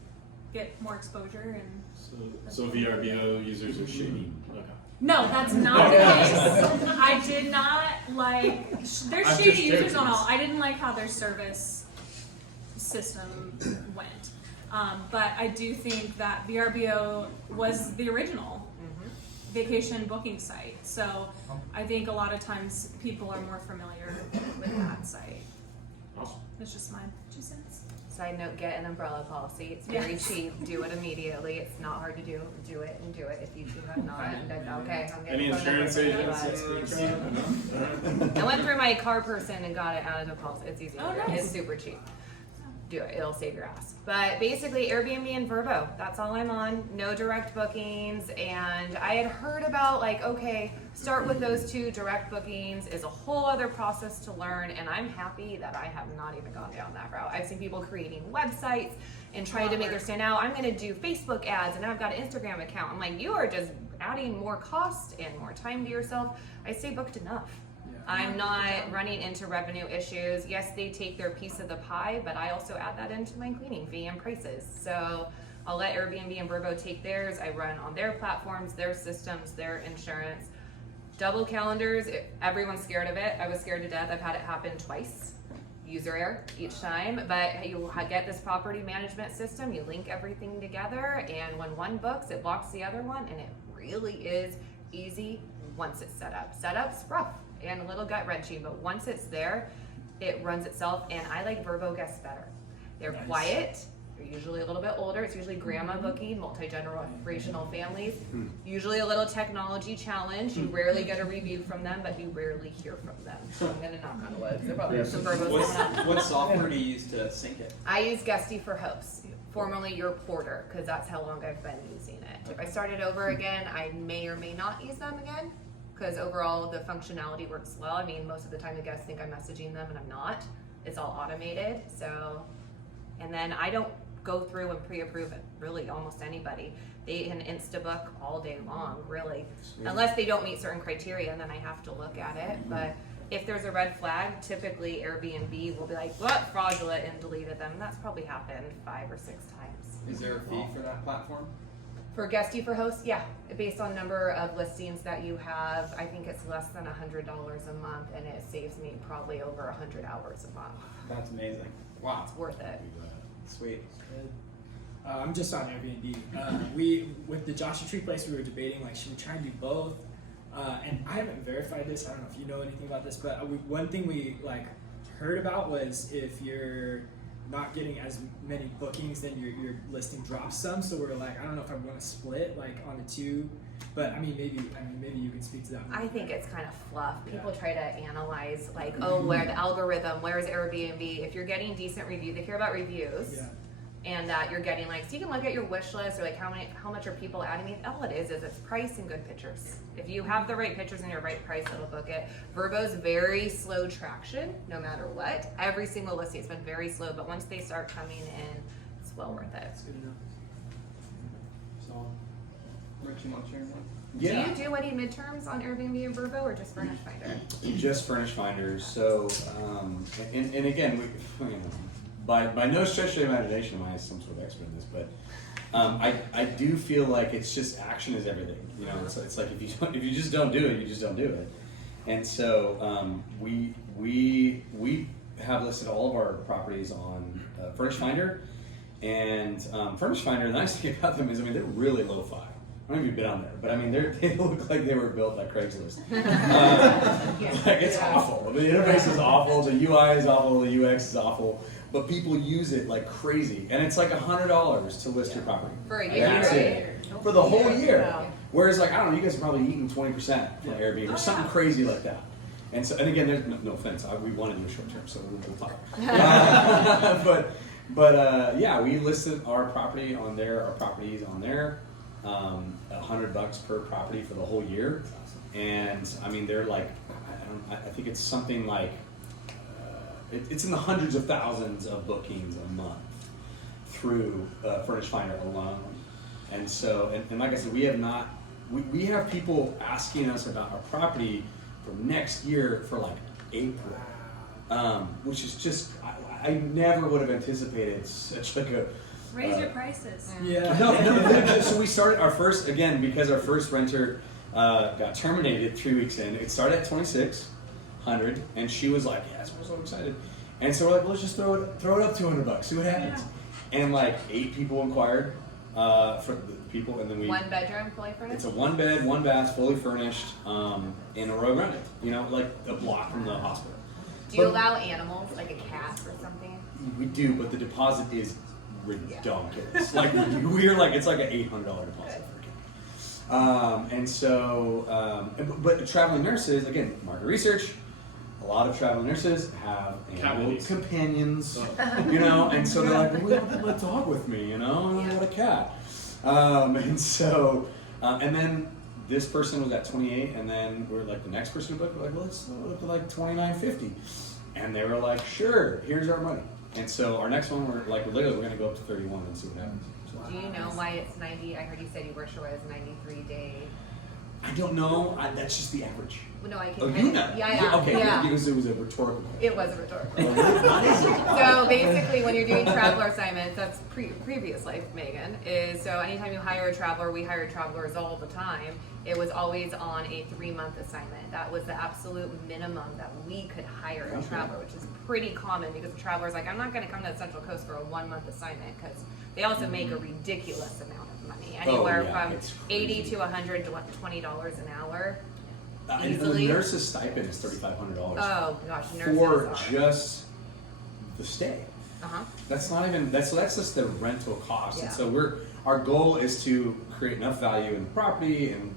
get more exposure. And So VRBO users are shady. Okay. no, that's not the case. I did not like. There's I'm shady just users joking. on all. I didn't like how their service system went, but I do think that VRBO was the original vacation booking site. So I think a lot of times people are more familiar with that site. Awesome. That's just my 2 cents. Side note, get an umbrella policy. It's very Yes. cheap. Do it immediately. It's not hard to do. Do it and do it. If you two have not, then okay, I'm Any getting phone insurance numbers. agents? I went through my car person and got it added to policy. It's easy. Oh, to do. nice. It's super cheap. Do it. It'll save your ass. But basically, Airbnb and Vrbo. That's all I'm on. No direct bookings. And I had heard about like, okay, start with those 2. Direct bookings is a whole other process to learn. And I'm happy that I have not even gone down that route. I've seen people creating websites and trying to make their stand out. I'm going to do Facebook ads and I've got an Instagram account. I'm like, you are just adding more cost and more time to yourself. I say booked enough. I'm not running into revenue issues. Yes, they take their piece of the pie, but I also add that into my cleaning fee and prices. So I'll let Airbnb and Vrbo take theirs. I run on their platforms, their systems, their insurance. Double calendars, everyone's scared of it. I was scared to death. I've had it happen twice. User error each time, but you get this property management system, you link everything together, and when one books, it blocks the other one, and it really is easy once it's set up. Setup's rough and a little gut wrenching, but once it's there, it runs itself. And I like Vrbo guests better. They're Nice. quiet. They're usually a little bit older. It's usually grandma booking, multi-generational families. Usually a little technology challenge. You rarely get a review from them, but you rarely hear from them. So I'm gonna knock on wood. There probably are some Vrbos coming up. What software do you use to sync it? I use Guesty for hosts, formerly your porter, because that's how long I've been using it. If I started over again, I may or may not use them again, because overall the functionality works well. I mean, most of the time the guests think I'm messaging them and I'm not. It's all automated. So, and then I don't go through and pre-approve it, really almost anybody. They can Instabook all day long, really. Unless they don't meet certain criteria, and then I have to look at it. But if there's a red flag, typically Airbnb will be like, what, fraudulent, and deleted them. That's probably happened 5 or 6 times. Is there a fee for that platform? For Guesty for hosts, yeah, based on number of listings that you have, I think it's less than $100 a month, and it saves me probably over 100 hours a month. That's amazing. Wow. It's worth it. Sweet. I'm just on Airbnb. We with the Joshua Tree place, we were debating like should we try and do both. And I haven't verified this. I don't know if you know anything about this, but one thing we like heard about was if you're not getting as many bookings, then your listing drops some. So we're like, I don't know if I want to split like on the 2, but I mean maybe you can speak to that. I think it's kind of fluff. People try to analyze like, oh, where the algorithm, where's Airbnb? If you're getting decent reviews, they care about reviews. Yeah. And that you're getting like, so you can look at your wish list or like how much are people adding me. All it is it's price and good pictures. If you have the right pictures and your right price, it'll book it. Vrbo's very slow traction, no matter what. Every single listing has been very slow, but once they start coming in, it's well worth it. That's good enough. So, Rich, you want to share one? Yeah. Do you do any midterms on Airbnb and Vrbo or just Furnish Finder? Just Furnish Finders. So, and again, we, you know, by no stretch of the imagination am I some sort of expert in this, but I do feel like it's just action is everything. You know, it's like if you just don't do it, you just don't do it. And so we have listed all of our properties on Furnish Finder, and Furnish Finder. The nice thing about them is, I mean, they're really lo-fi. I don't know if you've been on there, but I mean, they look like they were built like Craigslist. Like it's awful. The interface is awful. The UI is awful. The UX is awful. But people use it like crazy, and it's like $100 to list your property. For a year, That's right? it. For the whole year. Wow. Whereas, like, I don't know, you guys are probably eating 20% from Airbnb or something crazy like that. And so, and again, there's no offense, we want to do short term, so we'll talk. But yeah, we listed our property on there, our properties on there. $100 per property for the whole year. And I mean, they're like, I think it's something like, it's in the hundreds of thousands of bookings a month through Furnish Finder alone. And so, and like I said, we have people asking us about our property for next year for like April, which is just, I never would have anticipated such like a, Raise your prices. Yeah. no, so we started our first, again, because our first renter got terminated 3 weeks in. It started at $2,600, and she was like, "Yes, we're so excited." And so we're like, well, "Let's just throw it up $200, see what happens." Yeah. And like 8 people inquired for the people, and then we 1 bedroom, fully furnished. It's a 1 bed, 1 bath, fully furnished, in Arroyo Grande. You know, like a block from the hospital. Do you allow animals, like a cat or something? We do, but the deposit is ridiculous. Like we're like, it's like an $800 deposit for a cat. And so, but traveling nurses, again, market research, a lot of traveling nurses have animal companions, you know, and so they're like, well, we don't have my dog with me, you know, I want a cat. And so, and then this person was at 28, and then we're like, the next person booked, we're like, well, let's look at like $29.50. And they were like, sure, here's our money. And so our next one, we're literally, we're going to go up to 31 and see what happens. Do you know why it's 90? I heard you said you were sure it was 93-day. I don't know. That's just the average. Well, no, I can. Oh, you know? Yeah. Okay, Yeah. because it was a rhetorical question. It was a rhetorical. What is it? So basically, when you're doing traveler assignments, that's previous life, Megan, is so anytime you hire a traveler, we hire travelers all the time. It was always on a 3-month assignment. That was the absolute minimum that we could hire a traveler, which is pretty common because the traveler's like, I'm not going to come to the Central Coast for a 1-month assignment because they also make a ridiculous amount of money, anywhere from $80 to $120 an hour. And the nurse's stipend is $3,500. Oh gosh, nurses for are. just the stay. That's not even that's just the rental cost. Yeah. And so our goal is to create enough value in the property and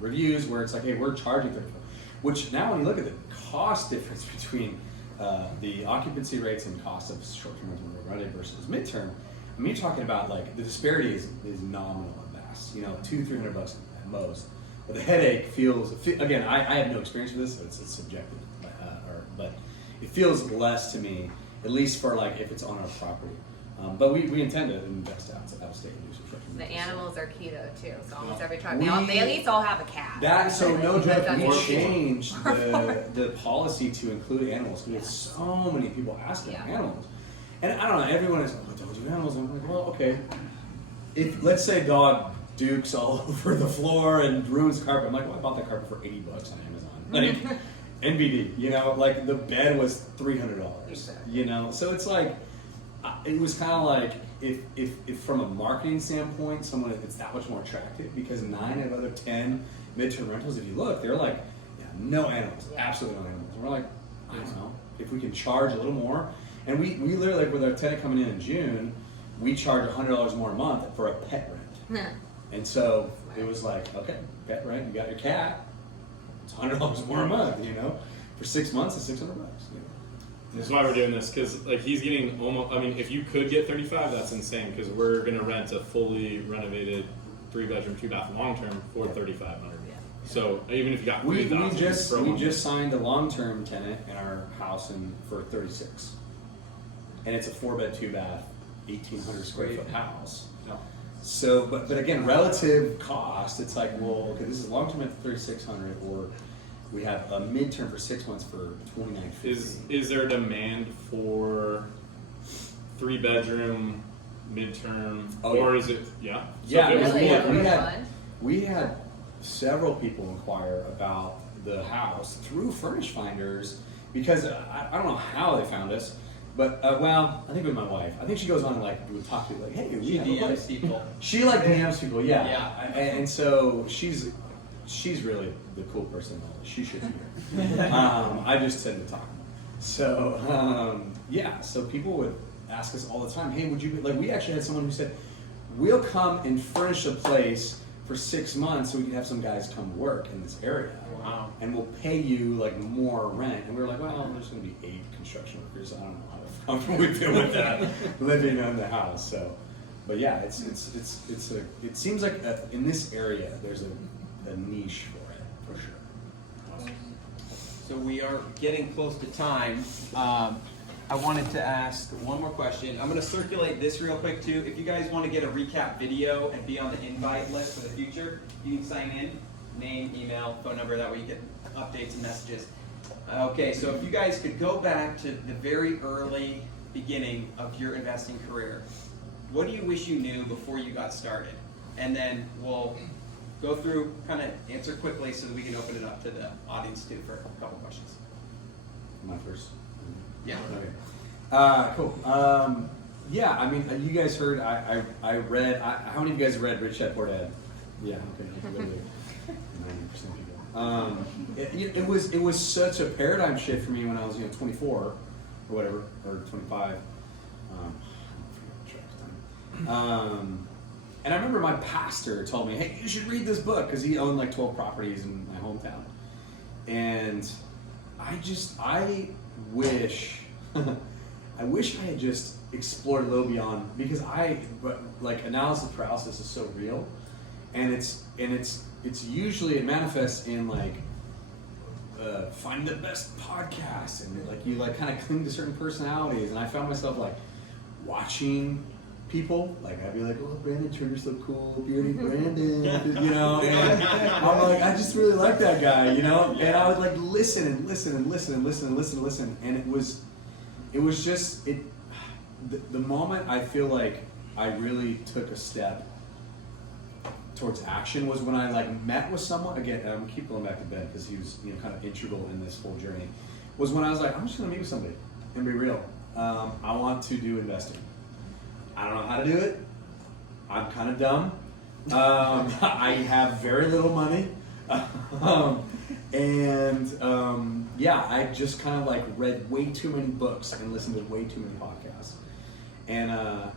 reviews where it's like, hey, we're charging $35. Which now when you look at the cost difference between the occupancy rates and cost of short-term rental versus midterm, I mean, you're talking about like the disparity is nominal at best. You know, $200-300 at most. But the headache feels again. I have no experience with this, so it's subjective. But it feels less to me, at least for like if it's on our property. But we intend to invest out of state and do some short-term. The animals are keto too, so almost every tribe. They at least all have a cat. That so no joke. We That's changed the policy to include animals. We had so many people asking animals, and I don't know. Everyone is, oh, don't do animals. I'm like, well, okay. If let's say dog dukes all over the floor and ruins the carpet, I'm like, well, I bought the carpet for $80 on Amazon. Like NBD, you know, like the bed was $300. You know, so it's like it was kind of like if from a marketing standpoint, someone it's that much more attractive because 9 out of the 10 midterm rentals, if you look, they're like, no animals, absolutely no animals. And we're like, I don't know, if we can charge a little more, and we literally like with our tenant coming in June, we charge $100 more a month for a pet rent. And so it was like, okay, pet rent, you got your cat, it's $100 more a month, you know, for 6 months it's $600. You know? That's why we're doing this, because like he's getting almost. I mean, if you could get 35, that's insane. Because we're gonna rent a fully renovated 3-bedroom, 2-bath long term for $3,500. So even if you got we $3,000, just signed a long-term tenant in our house for $36, and it's a 4-bed, 2-bath, 1,800 square foot house. So, but again, relative cost, it's like, well, okay, this is long-term at $3,600, or we have a midterm for 6 months for $2,950. Is there demand for 3-bedroom midterm, or is it So we had several people inquire about the house through Furnish Finders because I don't know how they found us. But well, I think with my wife, I think she goes on and like we would talk to like, hey, we have DMs people. She like DMs people, and so she's really the cool person. She should be here. I just tend to talk. So so people would ask us all the time, hey, would you like? We actually had someone who said, we'll come and furnish a place for 6 months so we can have some guys come work in this area. Wow. And we'll pay you like more rent. And we were like, well, there's going to be 8 construction workers. I don't know how comfortable we feel with that living in the house. So, but yeah, it seems like in this area there's a niche for it for sure. So we are getting close to time. I wanted to ask one more question. I'm going to circulate this real quick too. If you guys want to get a recap video and be on the invite list for the future, you can sign in, name, email, phone number. That way you get updates and messages. Okay, so if you guys could go back to the very early beginning of your investing career, what do you wish you knew before you got started? And then we'll go through, kind of answer quickly so that we can open it up to the audience too for a couple questions. My first. Yeah. Okay. Cool. Yeah, I mean, you guys heard, I read, how many of you guys read Rich Dad Poor Dad? Yeah, okay. 90% people. It was such a paradigm shift for me when I was 24 or whatever, or 25. And I remember my pastor told me, hey, you should read this book, because he owned like 12 properties in my hometown. And I wish I had just explored a little beyond, because like analysis paralysis is so real, and it's usually, it manifests in like find the best podcast, and like you like kind of cling to certain personalities, and I found myself like watching people, like I'd be like, oh, Brandon Turner's so cool, Beardy Brandon, you know, and I'm like, I just really like that guy, you know, and I would like listen, and it was just the moment I feel like I really took a step towards action was when I like met with someone, again, I'm keep going back to Ben because he was kind of integral in this whole journey, was when I was like, I'm just gonna meet with somebody and be real. I want to do investing. I don't know how to do it. I'm kind of dumb. I have very little money. Yeah, I just kind of like read way too many books and listened to way too many podcasts. And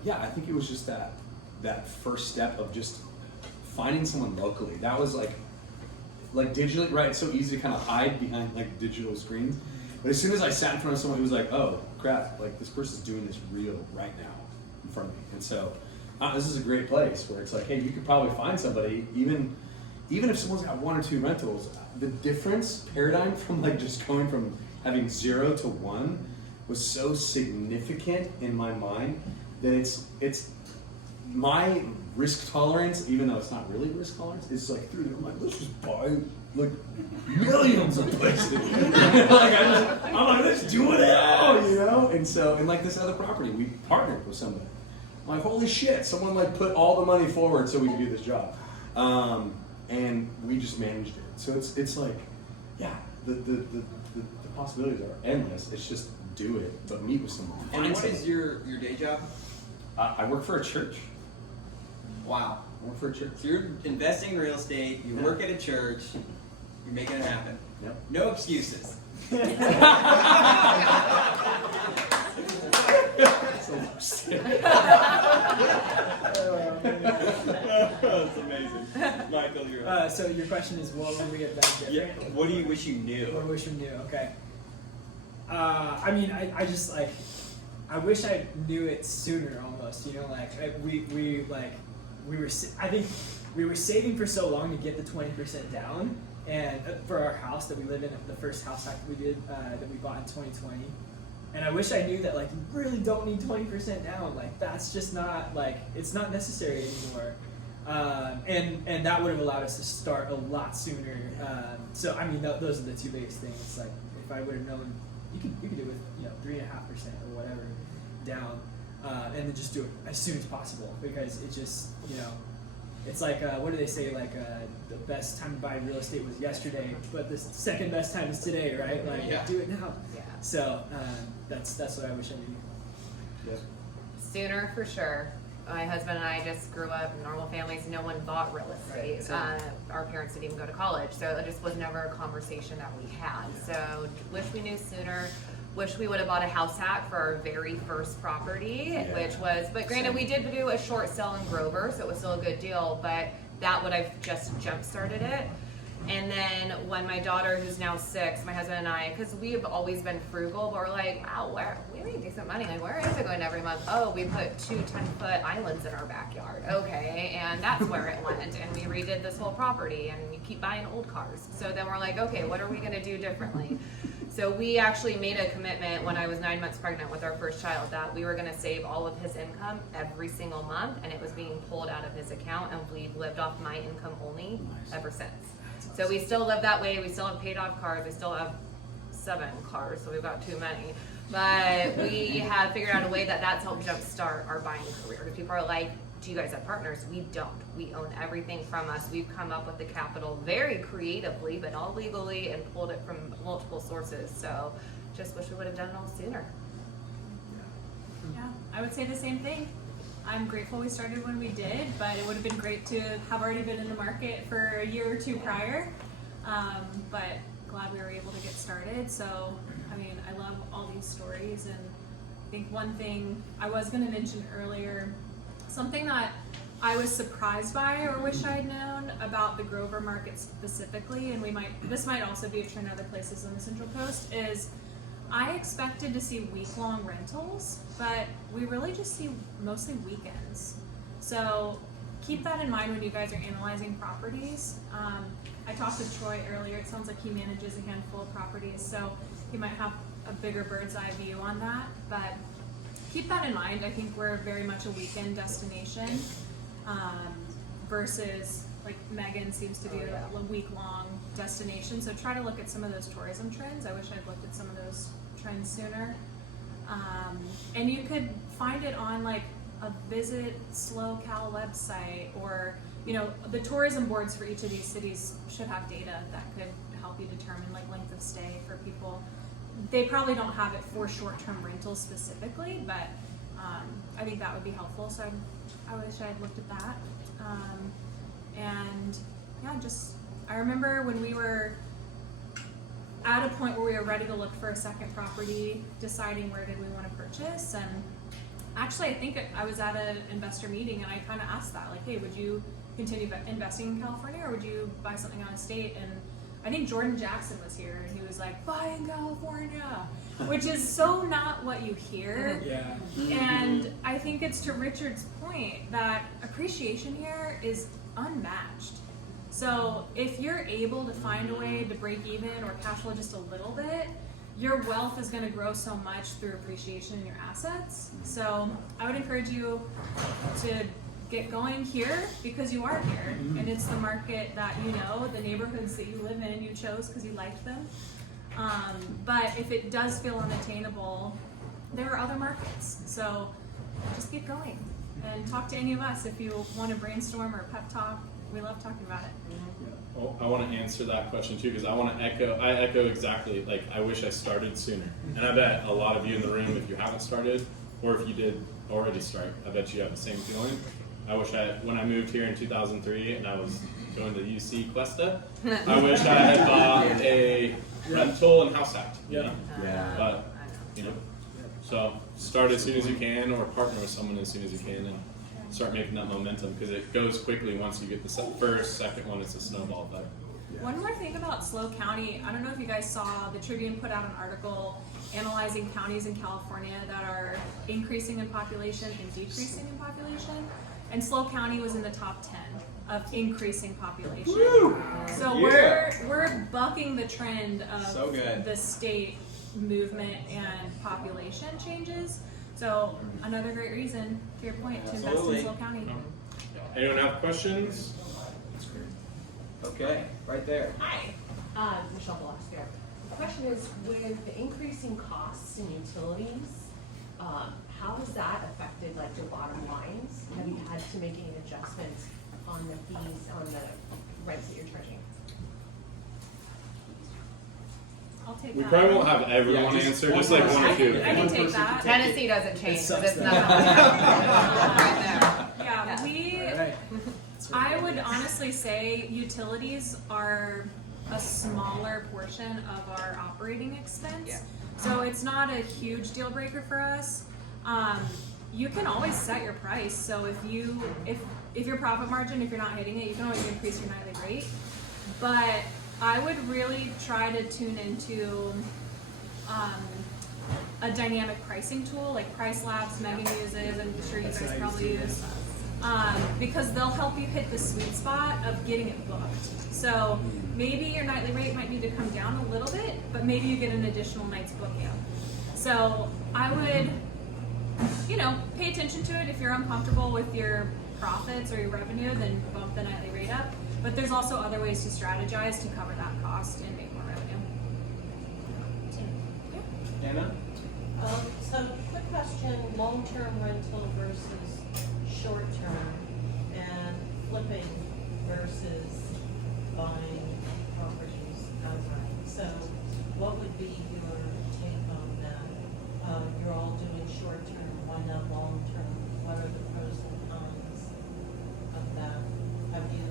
yeah, I think it was just that first step of just finding someone locally. That was like digitally, right? It's so easy to kind of hide behind like digital screens. But as soon as I sat in front of someone who was like, oh crap, like this person's doing this real right now in front of me. And so this is a great place where it's like, hey, you could probably find somebody, even if someone's got 1 or 2 rentals, the difference paradigm from like just going from having 0 to 1 was so significant in my mind that it's my risk tolerance, even though it's not really risk tolerance, it's like through the, I'm like, let's just buy like millions of places. I'm like, let's do it all, you know? And like this other property, we partnered with somebody. I'm like, holy shit, someone like put all the money forward so we could do this job. And we just managed it. So it's like, yeah, the possibilities are endless. It's just do it, but meet with someone. And what is your day job? I work for a church. Wow. I work for a church. So you're investing in real estate, you work at a church, you're making it happen. Yep. No excuses. That's amazing. Michael, you're So your question is, what would we have done different? yeah. What do you wish you knew? What do I wish we knew? Okay. I mean, I just like, I wish I knew it sooner almost. You know, like I think we were saving for so long to get the 20% down, and for our house that we live in, the first house hack we did that we bought in 2020. And I wish I knew that like you really don't need 20% down. Like that's just not like it's not necessary anymore. And that would have allowed us to start a lot sooner. So I mean, those are the 2 biggest things. Like if I would have known, you could do it with 3.5% or whatever down, and then just do it as soon as possible, because it just it's like what do they say, like the best time to buy real estate was yesterday, but the second best time is today, right? Like do it now. Yeah. So that's what I wish I knew. Yes. Sooner for sure. My husband and I just grew up in normal families. No one bought real estate. Our parents didn't even go to college, so it just was never a conversation that we had. So wish we knew sooner. Wish we would have bought a house hack for our very first property, which was, but granted, we did do a short sale in Grover, so it was still a good deal, but that would have just jump started it. And then when my daughter, who's now 6, my husband and I, because we've always been frugal, but we're like, wow, we make decent money. Like, where is it going every month? Oh, we put 2 10-foot islands in our backyard. Okay, and that's where it went. And we redid this whole property, and we keep buying old cars. So then we're like, okay, what are we going to do differently? So we actually made a commitment when I was 9 months pregnant with our first child that we were going to save all of his income every single month, and it was being pulled out of his account, and we've lived off my income only ever since. So we still live that way. We still have paid off cars. We still have 7 cars, so we've got too many. But we have figured out a way that's helped jumpstart our buying career. Because people are like, do you guys have partners? We don't. We own everything from us. We've come up with the capital very creatively, but all legally, and pulled it from multiple sources. So just wish we would have done it all sooner. Yeah, I would say the same thing. I'm grateful we started when we did, but it would have been great to have already been in the market for a year or 2 prior. But glad we were able to get started. So, I mean, I love all these stories, and I think one thing I was going to mention earlier, something that I was surprised by or wish I had known about the Grover market specifically, and this might also be true in other places on the Central Coast, is I expected to see week-long rentals, but we really just see mostly weekends. So keep that in mind when you guys are analyzing properties. I talked with Troy earlier. It sounds like he manages a handful of properties, so he might have a bigger bird's eye view on that. But keep that in mind. I think we're very much a weekend destination versus like Megan seems to be a week-long destination. So try to look at some of those tourism trends. I wish I'd looked at some of those trends sooner. And you could find it on like a Visit SLO Cal website, or the tourism boards for each of these cities should have data that could help you determine like length of stay for people. They probably don't have it for short-term rentals specifically, but I think that would be helpful. So I wish I had looked at that. And yeah, I remember when we were at a point where we were ready to look for a second property, deciding where did we want to purchase. And actually, I think I was at an investor meeting, and I kind of asked that, like, hey, would you continue investing in California, or would you buy something out of state? And I think Jordan Jackson was here, and he was like, buy in California, which is so not what you hear. Yeah. And I think it's to Richard's point that appreciation here is unmatched. So if you're able to find a way to break even or cash flow just a little bit, your wealth is going to grow so much through appreciation in your assets. So I would encourage you to get going here because you are here, and it's the market that the neighborhoods that you live in, you chose because you liked them. But if it does feel unattainable, there are other markets. So just get going and talk to any of us if you want to brainstorm or pep talk. We love talking about it. Well, I want to answer that question too, because I echo exactly, like, I wish I started sooner. And I bet a lot of you in the room, if you haven't started, or if you did already start, I bet you have the same feeling. I wish when I moved here in 2003 and I was going to UC Cuesta, I wish I had bought a rental and house hack. Yeah. But, so start as soon as you can, or partner with someone as soon as you can, and start making that momentum, because it goes quickly once you get the first, second one. It's a snowball effect. One more thing about SLO County, I don't know if you guys saw, the Tribune put out an article analyzing counties in California that are increasing in population and decreasing in population, and SLO County was in the top 10 of increasing population. Woo! So Yeah. we're bucking the trend of So good. the state movement and population changes. So another great reason, to your point, to invest Absolutely. in SLO County. Anyone have questions? Okay, right there. Hi, Michelle Velasquez. The question is, with the increasing costs and utilities, how has that affected like your bottom lines? Have you had to make any adjustments on the fees, on the rents that you're charging? I'll take We that. probably won't have everyone Yeah, just answer, one just like person. one or two. I can take that. Tennessee doesn't change, It so sucks it's though. not right there. Yeah, All right. I would honestly say utilities are a smaller portion of our operating expense. Yeah. So it's not a huge deal breaker for us. You can always set your price. So if your profit margin, if you're not hitting it, you can always increase your nightly rate. but I would really try to tune into a dynamic pricing tool like Price Labs, Mega uses, I'm sure you That's guys what I probably use, use. Because they'll help you hit the sweet spot of getting it booked. So maybe your nightly rate might need to come down a little bit, but maybe you get an additional night's booking. So I would, pay attention to it. If you're uncomfortable with your profits or your revenue, then bump the nightly rate up. But there's also other ways to strategize to cover that cost and make more revenue. Anna? So quick question, long-term rental versus short-term, and flipping versus buying properties outright. So what would be your take on that? You're all doing short-term, why not long-term? What are the pros and cons of that? Have you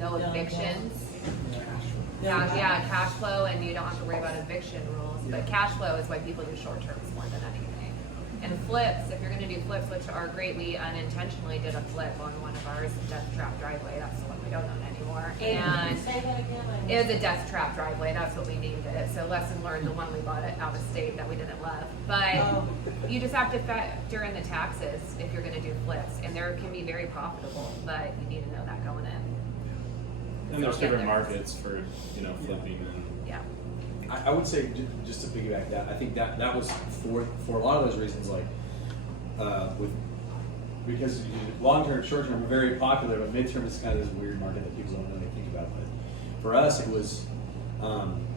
No done evictions. Yeah. Yeah, cash flow, and you don't have to worry about eviction rules. But cash flow is why people do short terms more than anything. And flips, if you're going to do flips, which are great, we unintentionally did a flip on one of ours, Death Trap Driveway. That's the one we don't own anymore. And Say that again. it was a Death Trap Driveway. That's what we named it. So lesson learned, the one we bought it out of state that we didn't love. But you just have to factor in the taxes if you're going to do flips, and there can be very profitable, but you need to know that going in. And there's So, different yeah, markets for flipping and Yeah. I would say just to piggyback that, I think that was for a lot of those reasons, like because long term, short term are very popular, but midterm is kind of this weird market that people don't really think about. But for us, it was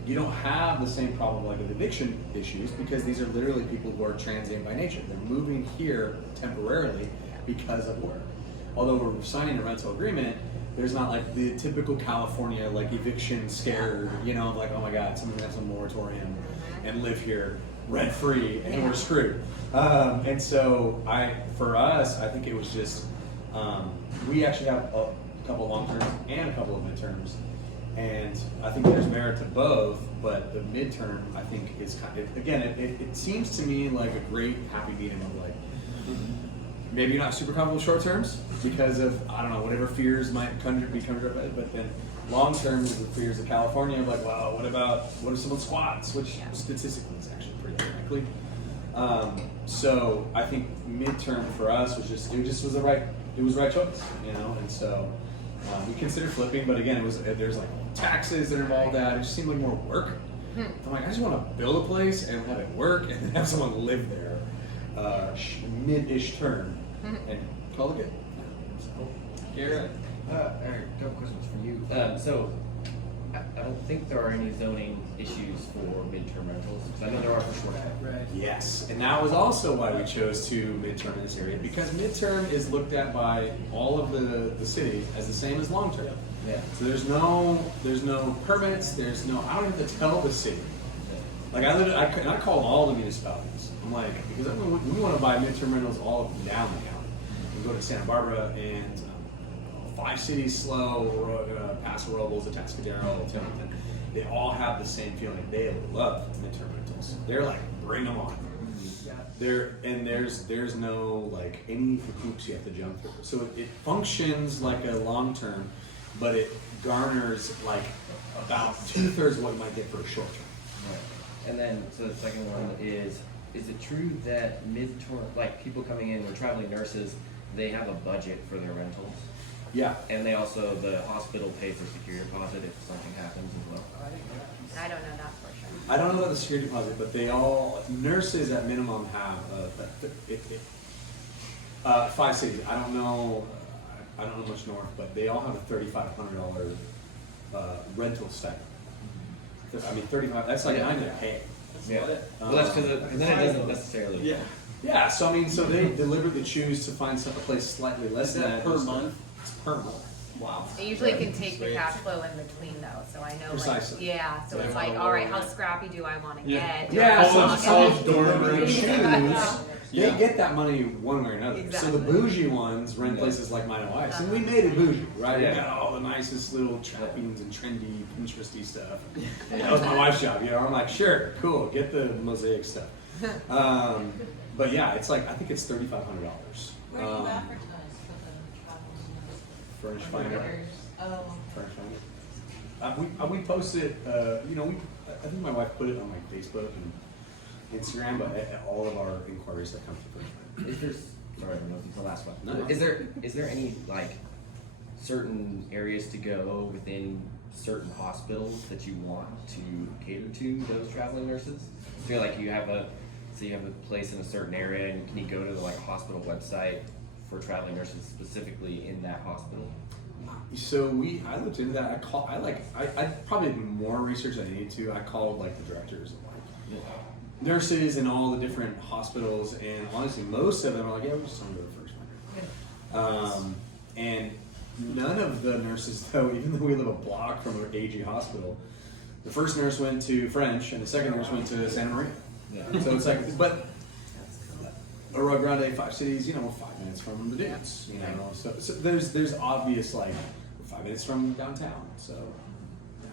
you don't have the same problem like with eviction issues because these are literally people who are transient by nature. They're moving here temporarily because of work. Although we're signing a rental agreement, there's not like the typical California like eviction scare, like, oh my God, someone has a moratorium and live here rent free and we're screwed. And so for us, I think it was just, we actually have a couple long terms and a couple of midterms. And I think there's merit to both, but the midterm I think is kind of, again, it seems to me like a great happy medium of like, maybe you're not super comfortable with short terms because of, I don't know, whatever fears might be coming up, but then long term is the fears of California of like, wow, what if someone squats, which statistically is actually pretty unlikely. So I think midterm for us was just, it was the right choice, and so we considered flipping, but again, there's like taxes that are involved that it just seemed like more work. I'm like, I just want to build a place and have it work and then have someone live there mid-ish term and call it good. Garrett? A couple questions for you. So, I don't think there are any zoning issues for midterm rentals, because I know there are for short term. Right. Yes, and that was also why we chose to midterm in this area, because midterm is looked at by all of the city as the same as long term. Yeah. So there's no permits, I don't have to tell the city. Like I called all the municipalities. I'm like, because we want to buy midterm rentals all up and down the county. We go to Santa Barbara and 5 cities, SLO, Paso Robles, Atascadero, Templeton. They all have the same feeling. They love midterm rentals. They're like, bring them on. There's no like any hoops you have to jump through. So it functions like a long term, but it garners like about 2/3 what you might get for a short term. Right. And then, so the second one is it true that midterm, like people coming in, or traveling nurses, they have a budget for their rentals? Yeah. And they also, the hospital pays their security deposit if something happens as well? I don't know that for sure. I don't know about the security deposit, but nurses at minimum have 5 cities. I don't know much north, but they all have a $3,500 rental stipend. I mean, 35. That's like 9 to pay. Yeah. Well, that's because then it doesn't necessarily. Yeah. Yeah. So I mean, so they deliberately choose to find a place slightly less Is than that that. per month? It's per month. Wow. They usually can take the cash flow in between though, so I know Precisely. like, yeah, so They it's wanna like, all right, lower how it. scrappy do I want to Yeah. get? Yeah, Do I so want- college dorm room. They Yeah. get that money one way or another. So Exactly. the bougie ones rent places like mine and wife's, and we made it bougie, right? Yeah. We got all the nicest little trappings and trendy, Pinteresty stuff. That was my wife's job, I'm like, sure, cool, get the mosaic stuff. But yeah, it's like I think it's $3,500. Where do you advertise for the travel nurses? Furnish Finder. Oh. Furnish Finder. We posted, I think my wife put it on like Facebook and Instagram, but all of our inquiries that come through. Is there, sorry, I don't know if it's the last one. No. Is there any like certain areas to go within certain hospitals that you want to cater to those traveling nurses? So you're like you have a place in a certain area, and can you go to the like hospital website for traveling nurses specifically in that hospital? So I looked into that. I probably did more research than I needed to. I called like the directors of like nurses in all the different hospitals, and honestly, most of them are like, yeah, we just want to go to the first one. And none of the nurses, though, even though we live a block from an AG hospital, the first nurse went to French, and the second nurse went to Santa Maria. Yeah. So it's like, but Rio Grande, 5 cities, 5 minutes from the dudes, So there's obvious like 5 minutes from downtown. So yeah,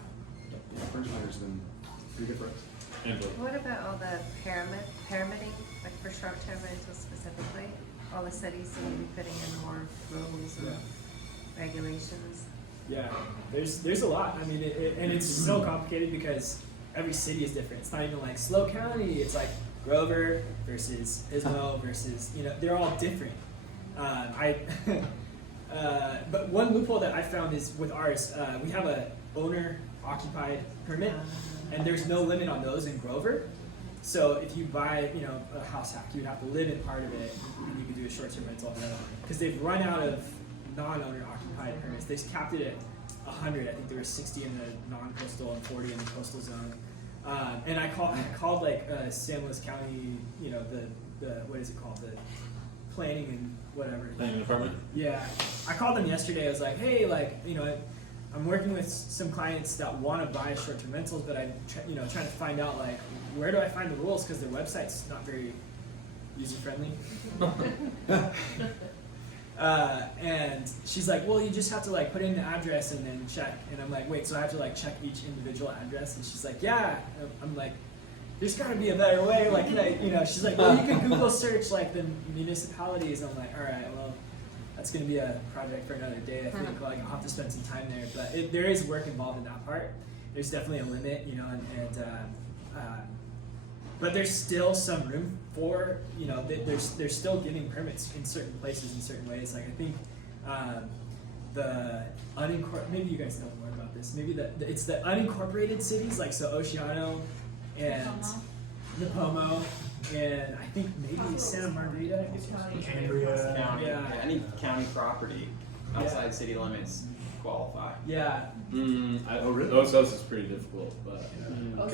French Miner's been pretty good for us. Angela. What about all the permitting, like for short-term rentals specifically? All the cities seem to be putting in more rules and regulations. Yeah, there's a lot. I mean, and it's so complicated because every city is different. It's not even like SLO County. It's like Grover versus Ismo versus, they're all different. But one loophole that I found is with ours, we have a owner-occupied permit, and there's no limit on those in Grover. So if you buy, a house hack, you would have to live in part of it, and you could do a short-term rental because they've run out of non-owner-occupied permits. They capped it at 100. I think there were 60 in the non-coastal and 40 in the coastal zone. And I called like San Luis County, the what is it called, the planning and whatever. Planning department? Yeah, I called them yesterday. I was like, hey, I'm working with some clients that want to buy short-term rentals, but I'm trying to find out like where do I find the rules because their website's not very user-friendly. And she's like, well, you just have to like put in the address and then check. And I'm like, wait, so I have to like check each individual address? And she's like, yeah. I'm like, there's got to be a better way. Like, can I, she's like, well, you can Google search like the municipalities. And I'm like, all right, well, that's going to be a project for another day. I think like I'll have to spend some time there. But there is work involved in that part. There's definitely a limit, but there's still some room for, they're still giving permits in certain places in certain ways. Like I think the unincorporated, maybe you guys know more about this. Maybe it's the unincorporated cities, like so Oceano and Nipomo, and I think maybe Santa Margarita. Cambria. Yeah. Any county property outside city limits qualify. Yeah. Really? Those is pretty difficult, but like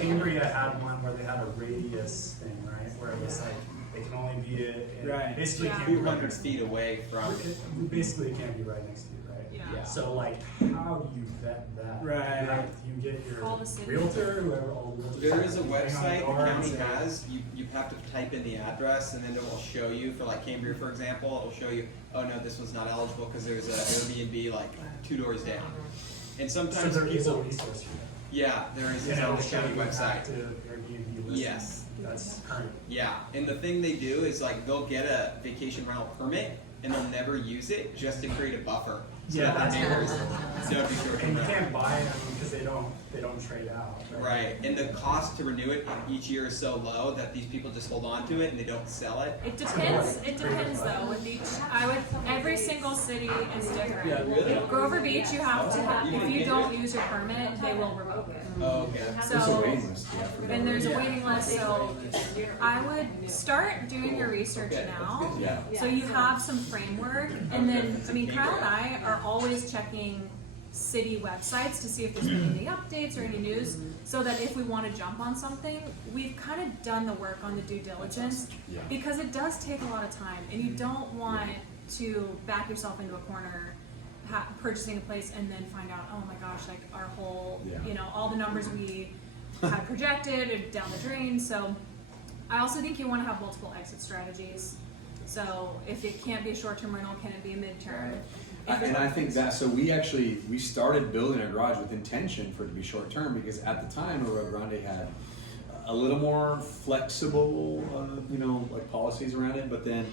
Cambria had one where they had a radius thing, right? Where it was like they can only be basically a few hundred feet away from. Basically, it can't be right next to you, right? Yeah. So like, how do you vet that? Right. You get your Call the city. realtor, whoever. All the There is a hang on website door the and county say, has. You have to type in the address, and then it will show you for like Cambria, for example. It'll show you, oh no, this one's not eligible because there's an Airbnb like 2 doors down. And sometimes so there is a people, resource here. yeah, there is And on it'll the show county you website. active Airbnb listings. Yes. That's current. Yeah, and the thing they do is like they'll get a vacation rental permit and they'll never use it just to create a buffer. So Yeah, that the that's neighbors don't be sure. And you can't buy them because they don't trade out. Right, and the cost to renew it each year is so low that these people just hold on to it and they don't sell it. It depends. It depends though. With each, every single city is different. Yeah, really? Grover Beach, you have to have. If you don't use your permit, they will revoke it. Oh, okay. There's a waiting list. And there's a waiting list, so I would start doing your research now. Yeah. So you have some framework, and then Kyle and I are always checking city websites to see if there's been any updates or any news, so that if we want to jump on something, we've kind of done the work on the due diligence, because it does take a lot of time, and you don't want to back yourself into a corner purchasing a place and then find out, oh my gosh, like our whole, all the numbers we had projected are down the drain. So I also think you want to have multiple exit strategies. So if it can't be a short-term rental, can it be a midterm? And I think that, so we started building a garage with intention for it to be short term, because at the time Rio Grande had a little more flexible, like policies around it. But then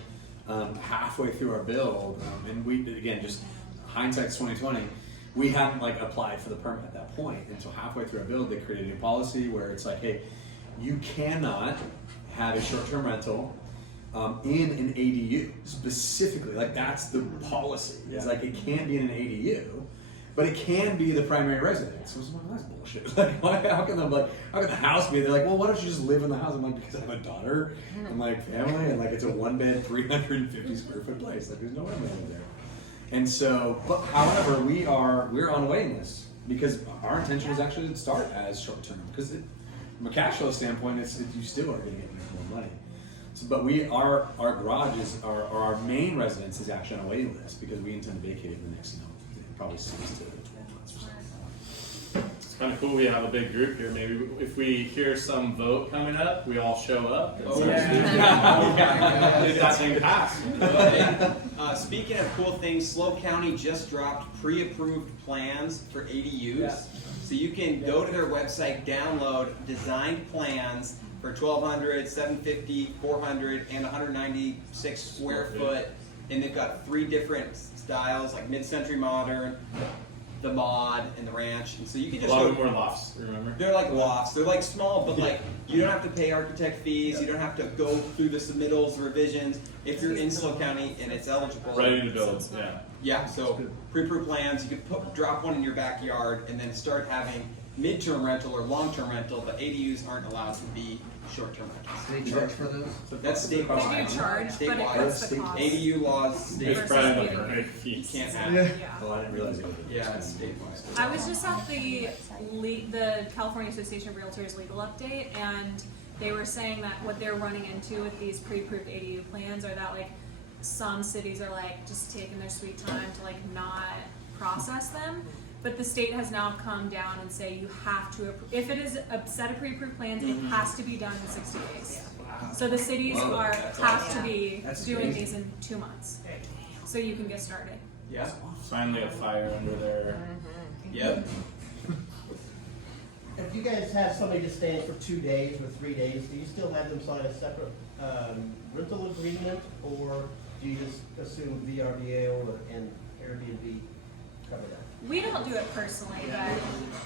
halfway through our build, and we again just hindsight's 2020, we hadn't like applied for the permit at that point. And so halfway through our build, they created a new policy where it's like, hey, you cannot have a short-term rental in an ADU specifically. Like that's the policy. It's like it can't be in an ADU, but it can be the primary residence. So I was like, well, that's bullshit. Like, how can the house be? They're like, well, why don't you just live in the house? I'm like, because I have a daughter and like family, and like it's a 1-bed, 350 square foot place. Like there's no way I'm gonna live there. And so, but however, we're on a waiting list because our intention is actually to start as short term because from a cash flow standpoint, you still are going to get more money. So, but our garage is our main residence is actually on a waiting list because we intend to vacate it in the next probably 6 to 12 months or so. It's kind of cool. We have a big group here. Maybe if we hear some vote coming up, we all show up. And did that thing pass? Speaking of cool things, SLO County just dropped pre-approved plans for ADUs. Yeah. So you can go to their website, download designed plans for 1,200, 750, 400, and 196 square foot. And they've got 3 different styles, like mid-century modern, the mod, and the ranch. And so you can just a lot of them were lofts, remember? They're like lofts. They're like small, but like you don't have to pay architect fees. You don't have to go through the submittals, revisions. If you're in SLO County and it's eligible, Ready to build, yeah. Yeah, so pre-approved plans, you can drop one in your backyard and then start having mid-term rental or long-term rental, but ADUs aren't allowed to be short-term rentals. Do they charge for those? That's statewide. They do charge, but it Statewide. cuts the cost. ADU laws, It's Versus probably ADU. the right you feet. can't have. Yeah. Oh, I didn't realize it was. Yeah, it's statewide. I was just at the California Association of Realtors legal update, and they were saying that what they're running into with these pre-approved ADU plans are that like some cities are like just taking their sweet time to like not process them. But the state has now come down and say you have to, if it is a set of pre-approved plans, it has to be done in 60 days. So the cities have to be doing these in 2 months, so you can get started. Yeah. Finally a fire under there. Yep. If you guys have somebody just staying for 2 days or 3 days, do you still have them sign a separate rental agreement, or do you just assume VRBO and Airbnb cover that? We don't do it personally, but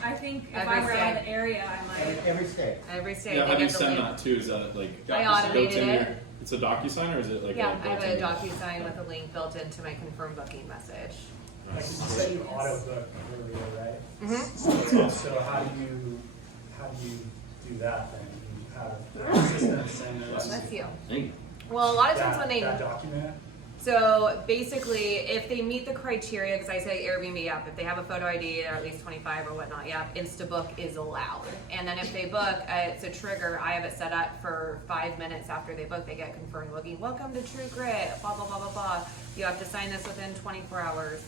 I think if Every I were in state. the area, I might. Every state. Every state. Yeah, they how do you get the send link. that too? Is that like I built automated in it. your- It's a DocuSign or is it like Yeah, I have a built-in- DocuSign with a link built into my confirm booking message. Like you said, you auto book earlier, right? Mm-hmm. So how do you do that then? You have a system send us Bless you. Thank you. Well, a lot of times that, when they that document? So basically, if they meet the criteria, because I say Airbnb app, if they have a photo ID or at least 25 or whatnot, Instabook is allowed. And then if they book, it's a trigger. I have it set up for 5 minutes after they book, they get confirmed booking. Welcome to True Grit, blah, blah, blah, blah, blah. You have to sign this within 24 hours.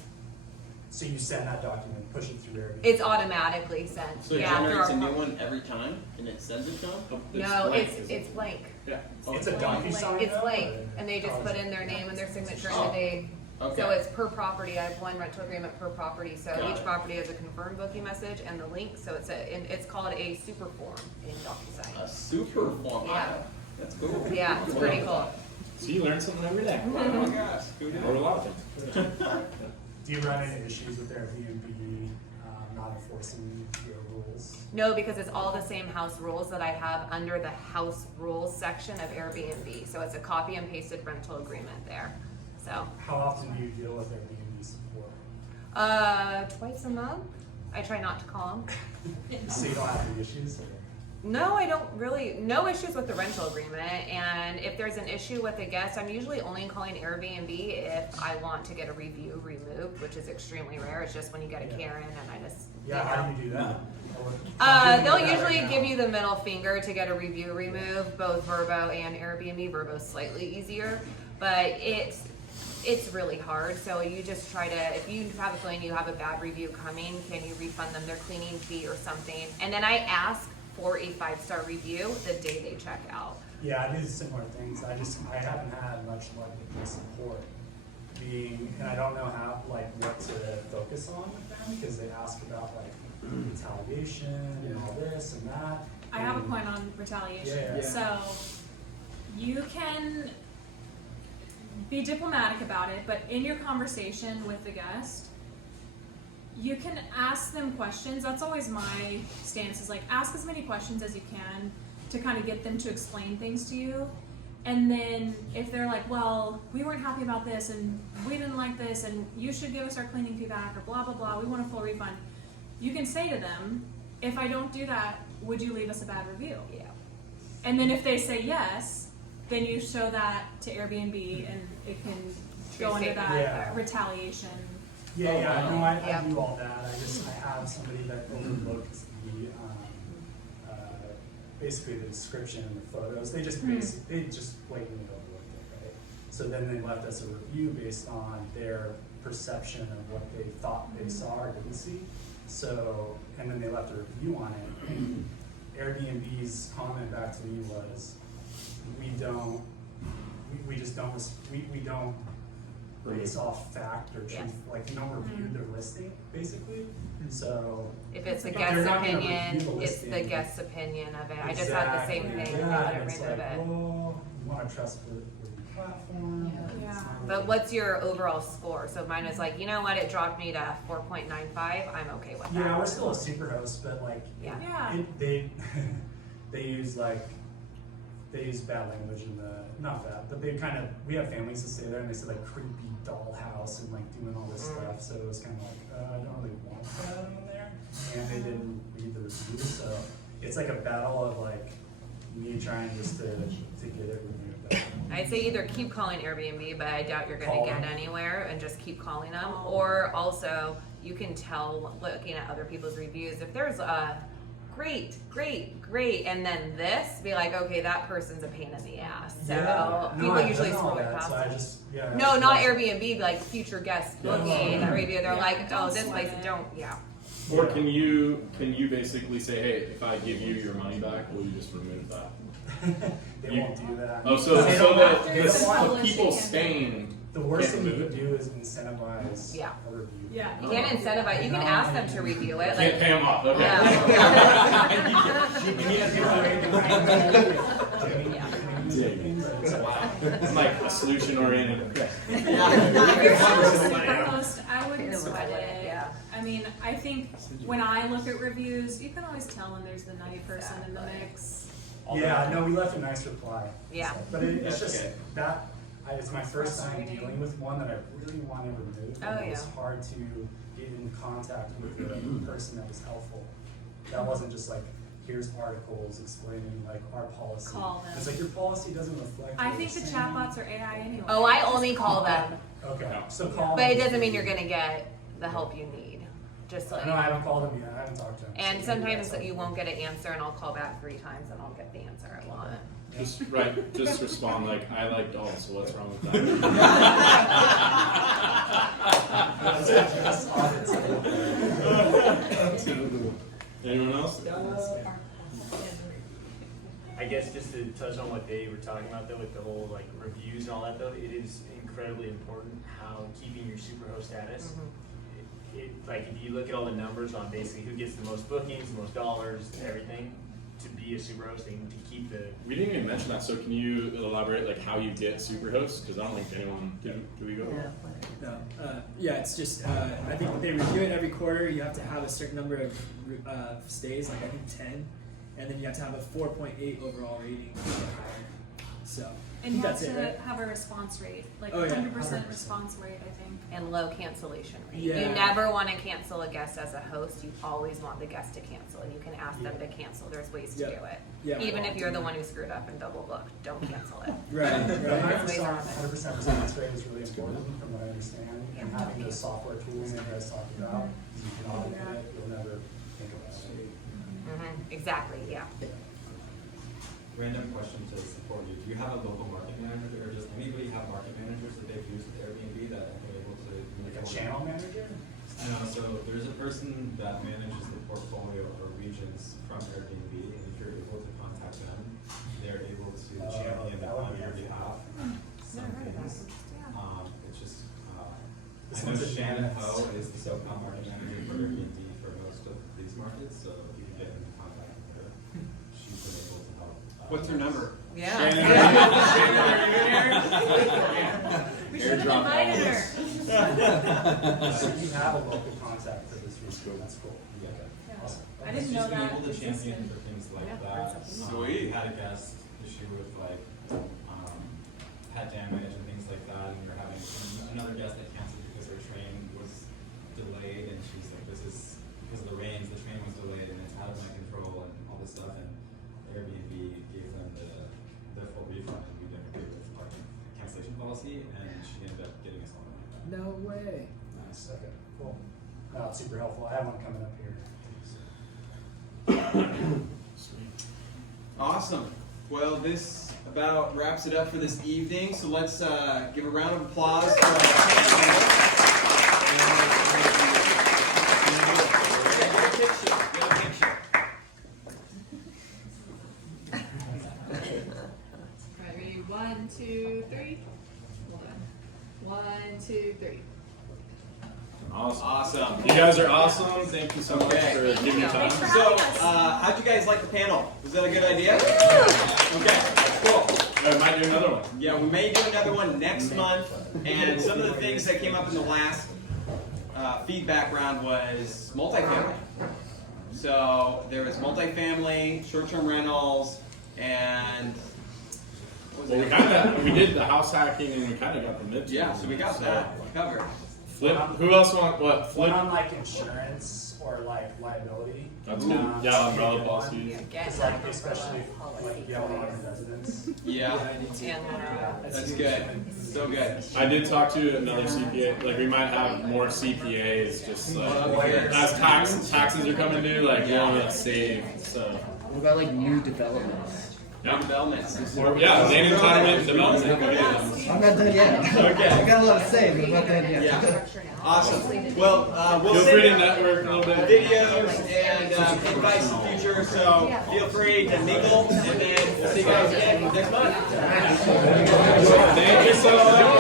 So you send that document, push it through Airbnb? It's automatically sent. So it through generates our a new one every time, and it sends it to them? No, blank, it's isn't it? blank. Yeah. It's a DocuSign? It's though, blank, or- and they just Oh, put in their name and their signature Oh, and the date. okay. So it's per property. I have one rental agreement per property. So Got each it. property has a confirmed booking message and the link. So it's called a super form in DocuSign. A super form. Yeah. That's cool. Yeah, it's pretty cool. So you learn something every day. Oh my gosh. Who knew? Or a lot of things. Do you run into issues with Airbnb not enforcing your rules? No, because it's all the same house rules that I have under the house rules section of Airbnb. So it's a copy and pasted rental agreement there. So How often do you deal with Airbnb support? twice a month. I try not to call them. So you don't have any issues? Or? No, I don't really, no issues with the rental agreement, and if there's an issue with a guest, I'm usually only calling Airbnb if I want to get a review removed, which is extremely rare. It's just when you get a Karen and I just, Yeah, how do you do that? they'll usually give you the middle finger to get a review removed, both Vrbo and Airbnb. Vrbo's slightly easier, but it's really hard. So you just try to, if you have a feeling you have a bad review coming, can you refund them their cleaning fee or something? And then I ask for a 5-star review the day they check out. Yeah, I do similar things. I haven't had much luck with the support and I don't know how, like, what to focus on with them because they ask about like retaliation and all this and that. I have a point on retaliation. Yeah. So you can be diplomatic about it, but in your conversation with the guest, You can ask them questions. That's always my stance, is like ask as many questions as you can to kind of get them to explain things to you. And then if they're like, well, we weren't happy about this and we didn't like this and you should give us our cleaning feedback or blah, blah, blah, we want a full refund. You can say to them, if I don't do that, would you leave us a bad review? Yeah. And then if they say yes, then you show that to Airbnb and it can go under that Yeah. retaliation. Yeah, no, I Yeah. do all that. I have somebody that overlooked the basically the description and the photos. They just they just blatantly overlooked it, right? So then they left us a review based on their perception of what they thought they saw or didn't see. So, and then they left a review on it. And Airbnb's comment back to me was, we don't base off fact or truth, Yeah. like we don't review their listing, basically. So If it's the they're guest's not gonna opinion, review the it's the listing. guest's opinion of it. I just had the same Exactly. thing. Yeah, and I and it's didn't remove like, it. well, you want to trust the platform. Yeah. It's not But really- what's your overall score? So mine is like, you know what, it dropped me to 4.95. I'm okay with that. Yeah, we're still a super host, but like, Yeah. Yeah. they use they use bad language in the, not bad, but they kind of, we have families that stay there and they say like creepy dollhouse and like doing all this stuff, so it was kind of like, I don't really want that on there, and they didn't read the review, so it's like a battle of like me trying just to get it removed. I'd say either keep calling Airbnb, but I doubt you're Call gonna get them. anywhere, and just keep calling them. Or also, you can tell looking at other people's reviews if there's a great, and then this, be like, okay, that person's a pain in the ass. So Yeah. No, people I've usually done all scroll it that, past. so I just, yeah. No, not that's- Airbnb, like future guests Yeah. booking a review. They're Yeah, like, oh, don't this sweat place, it. don't, yeah. Or Yeah. can you basically say, hey, if I give you your money back, will you just remove that? They You- won't do that. Oh, so They so don't that have to. the, It's the published, people you can't staying. The worst can't thing you remove can do is incentivize Yeah. a review. Yeah. You can't incentivize, you can ask them to review it. Can't Like, pay them off. Okay. Wow. I'm like a solution oriented. If you're a superhost, I wouldn't It's sweat like, it. yeah. I mean, I think when I look at reviews, you can always tell when there's the nutty person in the mix. Yeah, no, we left a nice reply. Yeah. So, but it's That's just okay. that, it's my first time Frustrating. dealing with one that I really wanted removed. Oh, and it was yeah. hard to get in contact with the person that was helpful. That wasn't just like, here's articles explaining like our policy. Call them. It's like your policy doesn't reflect. I what think we're the saying. chatbots are AI anyway. oh, I only call them, Okay, so call. but it them. doesn't mean you're gonna get the help you need. Just like, No, I haven't called them yet. I haven't talked to them. and so maybe sometimes that's you helpful. won't get an answer, and I'll call back 3 times, and I'll get the answer I want. Just just respond like I like dolls. So what's wrong with that? Anyone else? I guess just to touch on what they were talking about though, with the whole like reviews and all that though, it is incredibly important how keeping your superhost status. It like if you look at all the numbers on basically who gets the most bookings, the most dollars, everything, to be a superhost and to keep the We didn't even mention that. So can you elaborate like how you get superhosts? Because I don't think anyone did. Do we go? No, yeah, it's just, I think they review it every quarter. You have to have a certain number of stays, like I think 10, and then you have to have a 4.8 overall rating. So, I And you think have that's it, to right? have a response rate, like Oh, yeah, 100% 100%. response rate, I think. And low cancellation rate. Yeah. You never want to cancel a guest as a host. You always want the guest to cancel, and you can ask them to cancel. There's ways to Yeah. do it. Yeah. Even if you're the one who screwed up and double booked, don't cancel it. Right, right. 100% response rate is really important from what I understand. And having those software tools that you guys talked about, you can audit it, you'll never think about it. Exactly, yeah. Random question to support you. Do you have a local market manager, or does anybody have market managers that they've used with Airbnb that are able to? Like a channel manager? I know, so there's a person that manages the portfolio or regions from Airbnb, and if you're able to contact them, they're able to champion that would on be your helpful. behalf some things. It's just, This I know one's a Shannon chance. Ho is the SoCal market manager for Airbnb for most of these markets, so if you can get in contact with her, she's been able to help. What's her number? Yeah. We should have invited her. So you have a local contact for this cool. That's cool. Yeah. Yeah. Awesome. I didn't She's know been that able to champion existed. for things like Yeah, that. Sweet. We had a guest issue with like pet damage and things like that, and we were having another guest that canceled because her train was delayed, and she's like, "This is because of the rains. The train was delayed, and it's out of my control, and all this stuff." And Airbnb gave them the full refund, and we didn't agree with like cancellation policy, and she ended up getting us all the money back. No way. Nice. Okay. Cool. No, it's super helpful. I have one coming up here. Awesome. Well, this about wraps it up for this evening. So let's give a round of applause for our Right, ready? 1, 2, 3. Hold on. 1, 2, 3. Awesome. Awesome. You guys are awesome. Thank you so much Okay. for giving me time. So, how'd you guys like the panel? Was that a good idea? Okay, cool. I might do another one. Yeah, we may do another one next month. And some of the things that came up in the last feedback round was multifamily. So there was multifamily, short-term rentals, and what was it? We did the house hacking and we kind of got the mid. Yeah, so we got that covered. Flip. Who else want what? One Flip. on like insurance or like liability. That's good. Yeah, umbrella Good policy. one. It's like especially like if you have a lot of residents. Yeah, And that's good. So good. I did talk to another CPA. Like we might have more CPAs just like as taxes are coming due. Like we want to save. So What about like new developments? yeah, Developments. yeah, land entitlement development. I'm not done yet. Okay. I got a lot to say, but I'm not done yet. Yeah. Awesome. Well, we'll Feel send free to out network a little bit. videos and invites in the future. So feel free to mingle, and then we'll see you guys again next month. Thank you so much.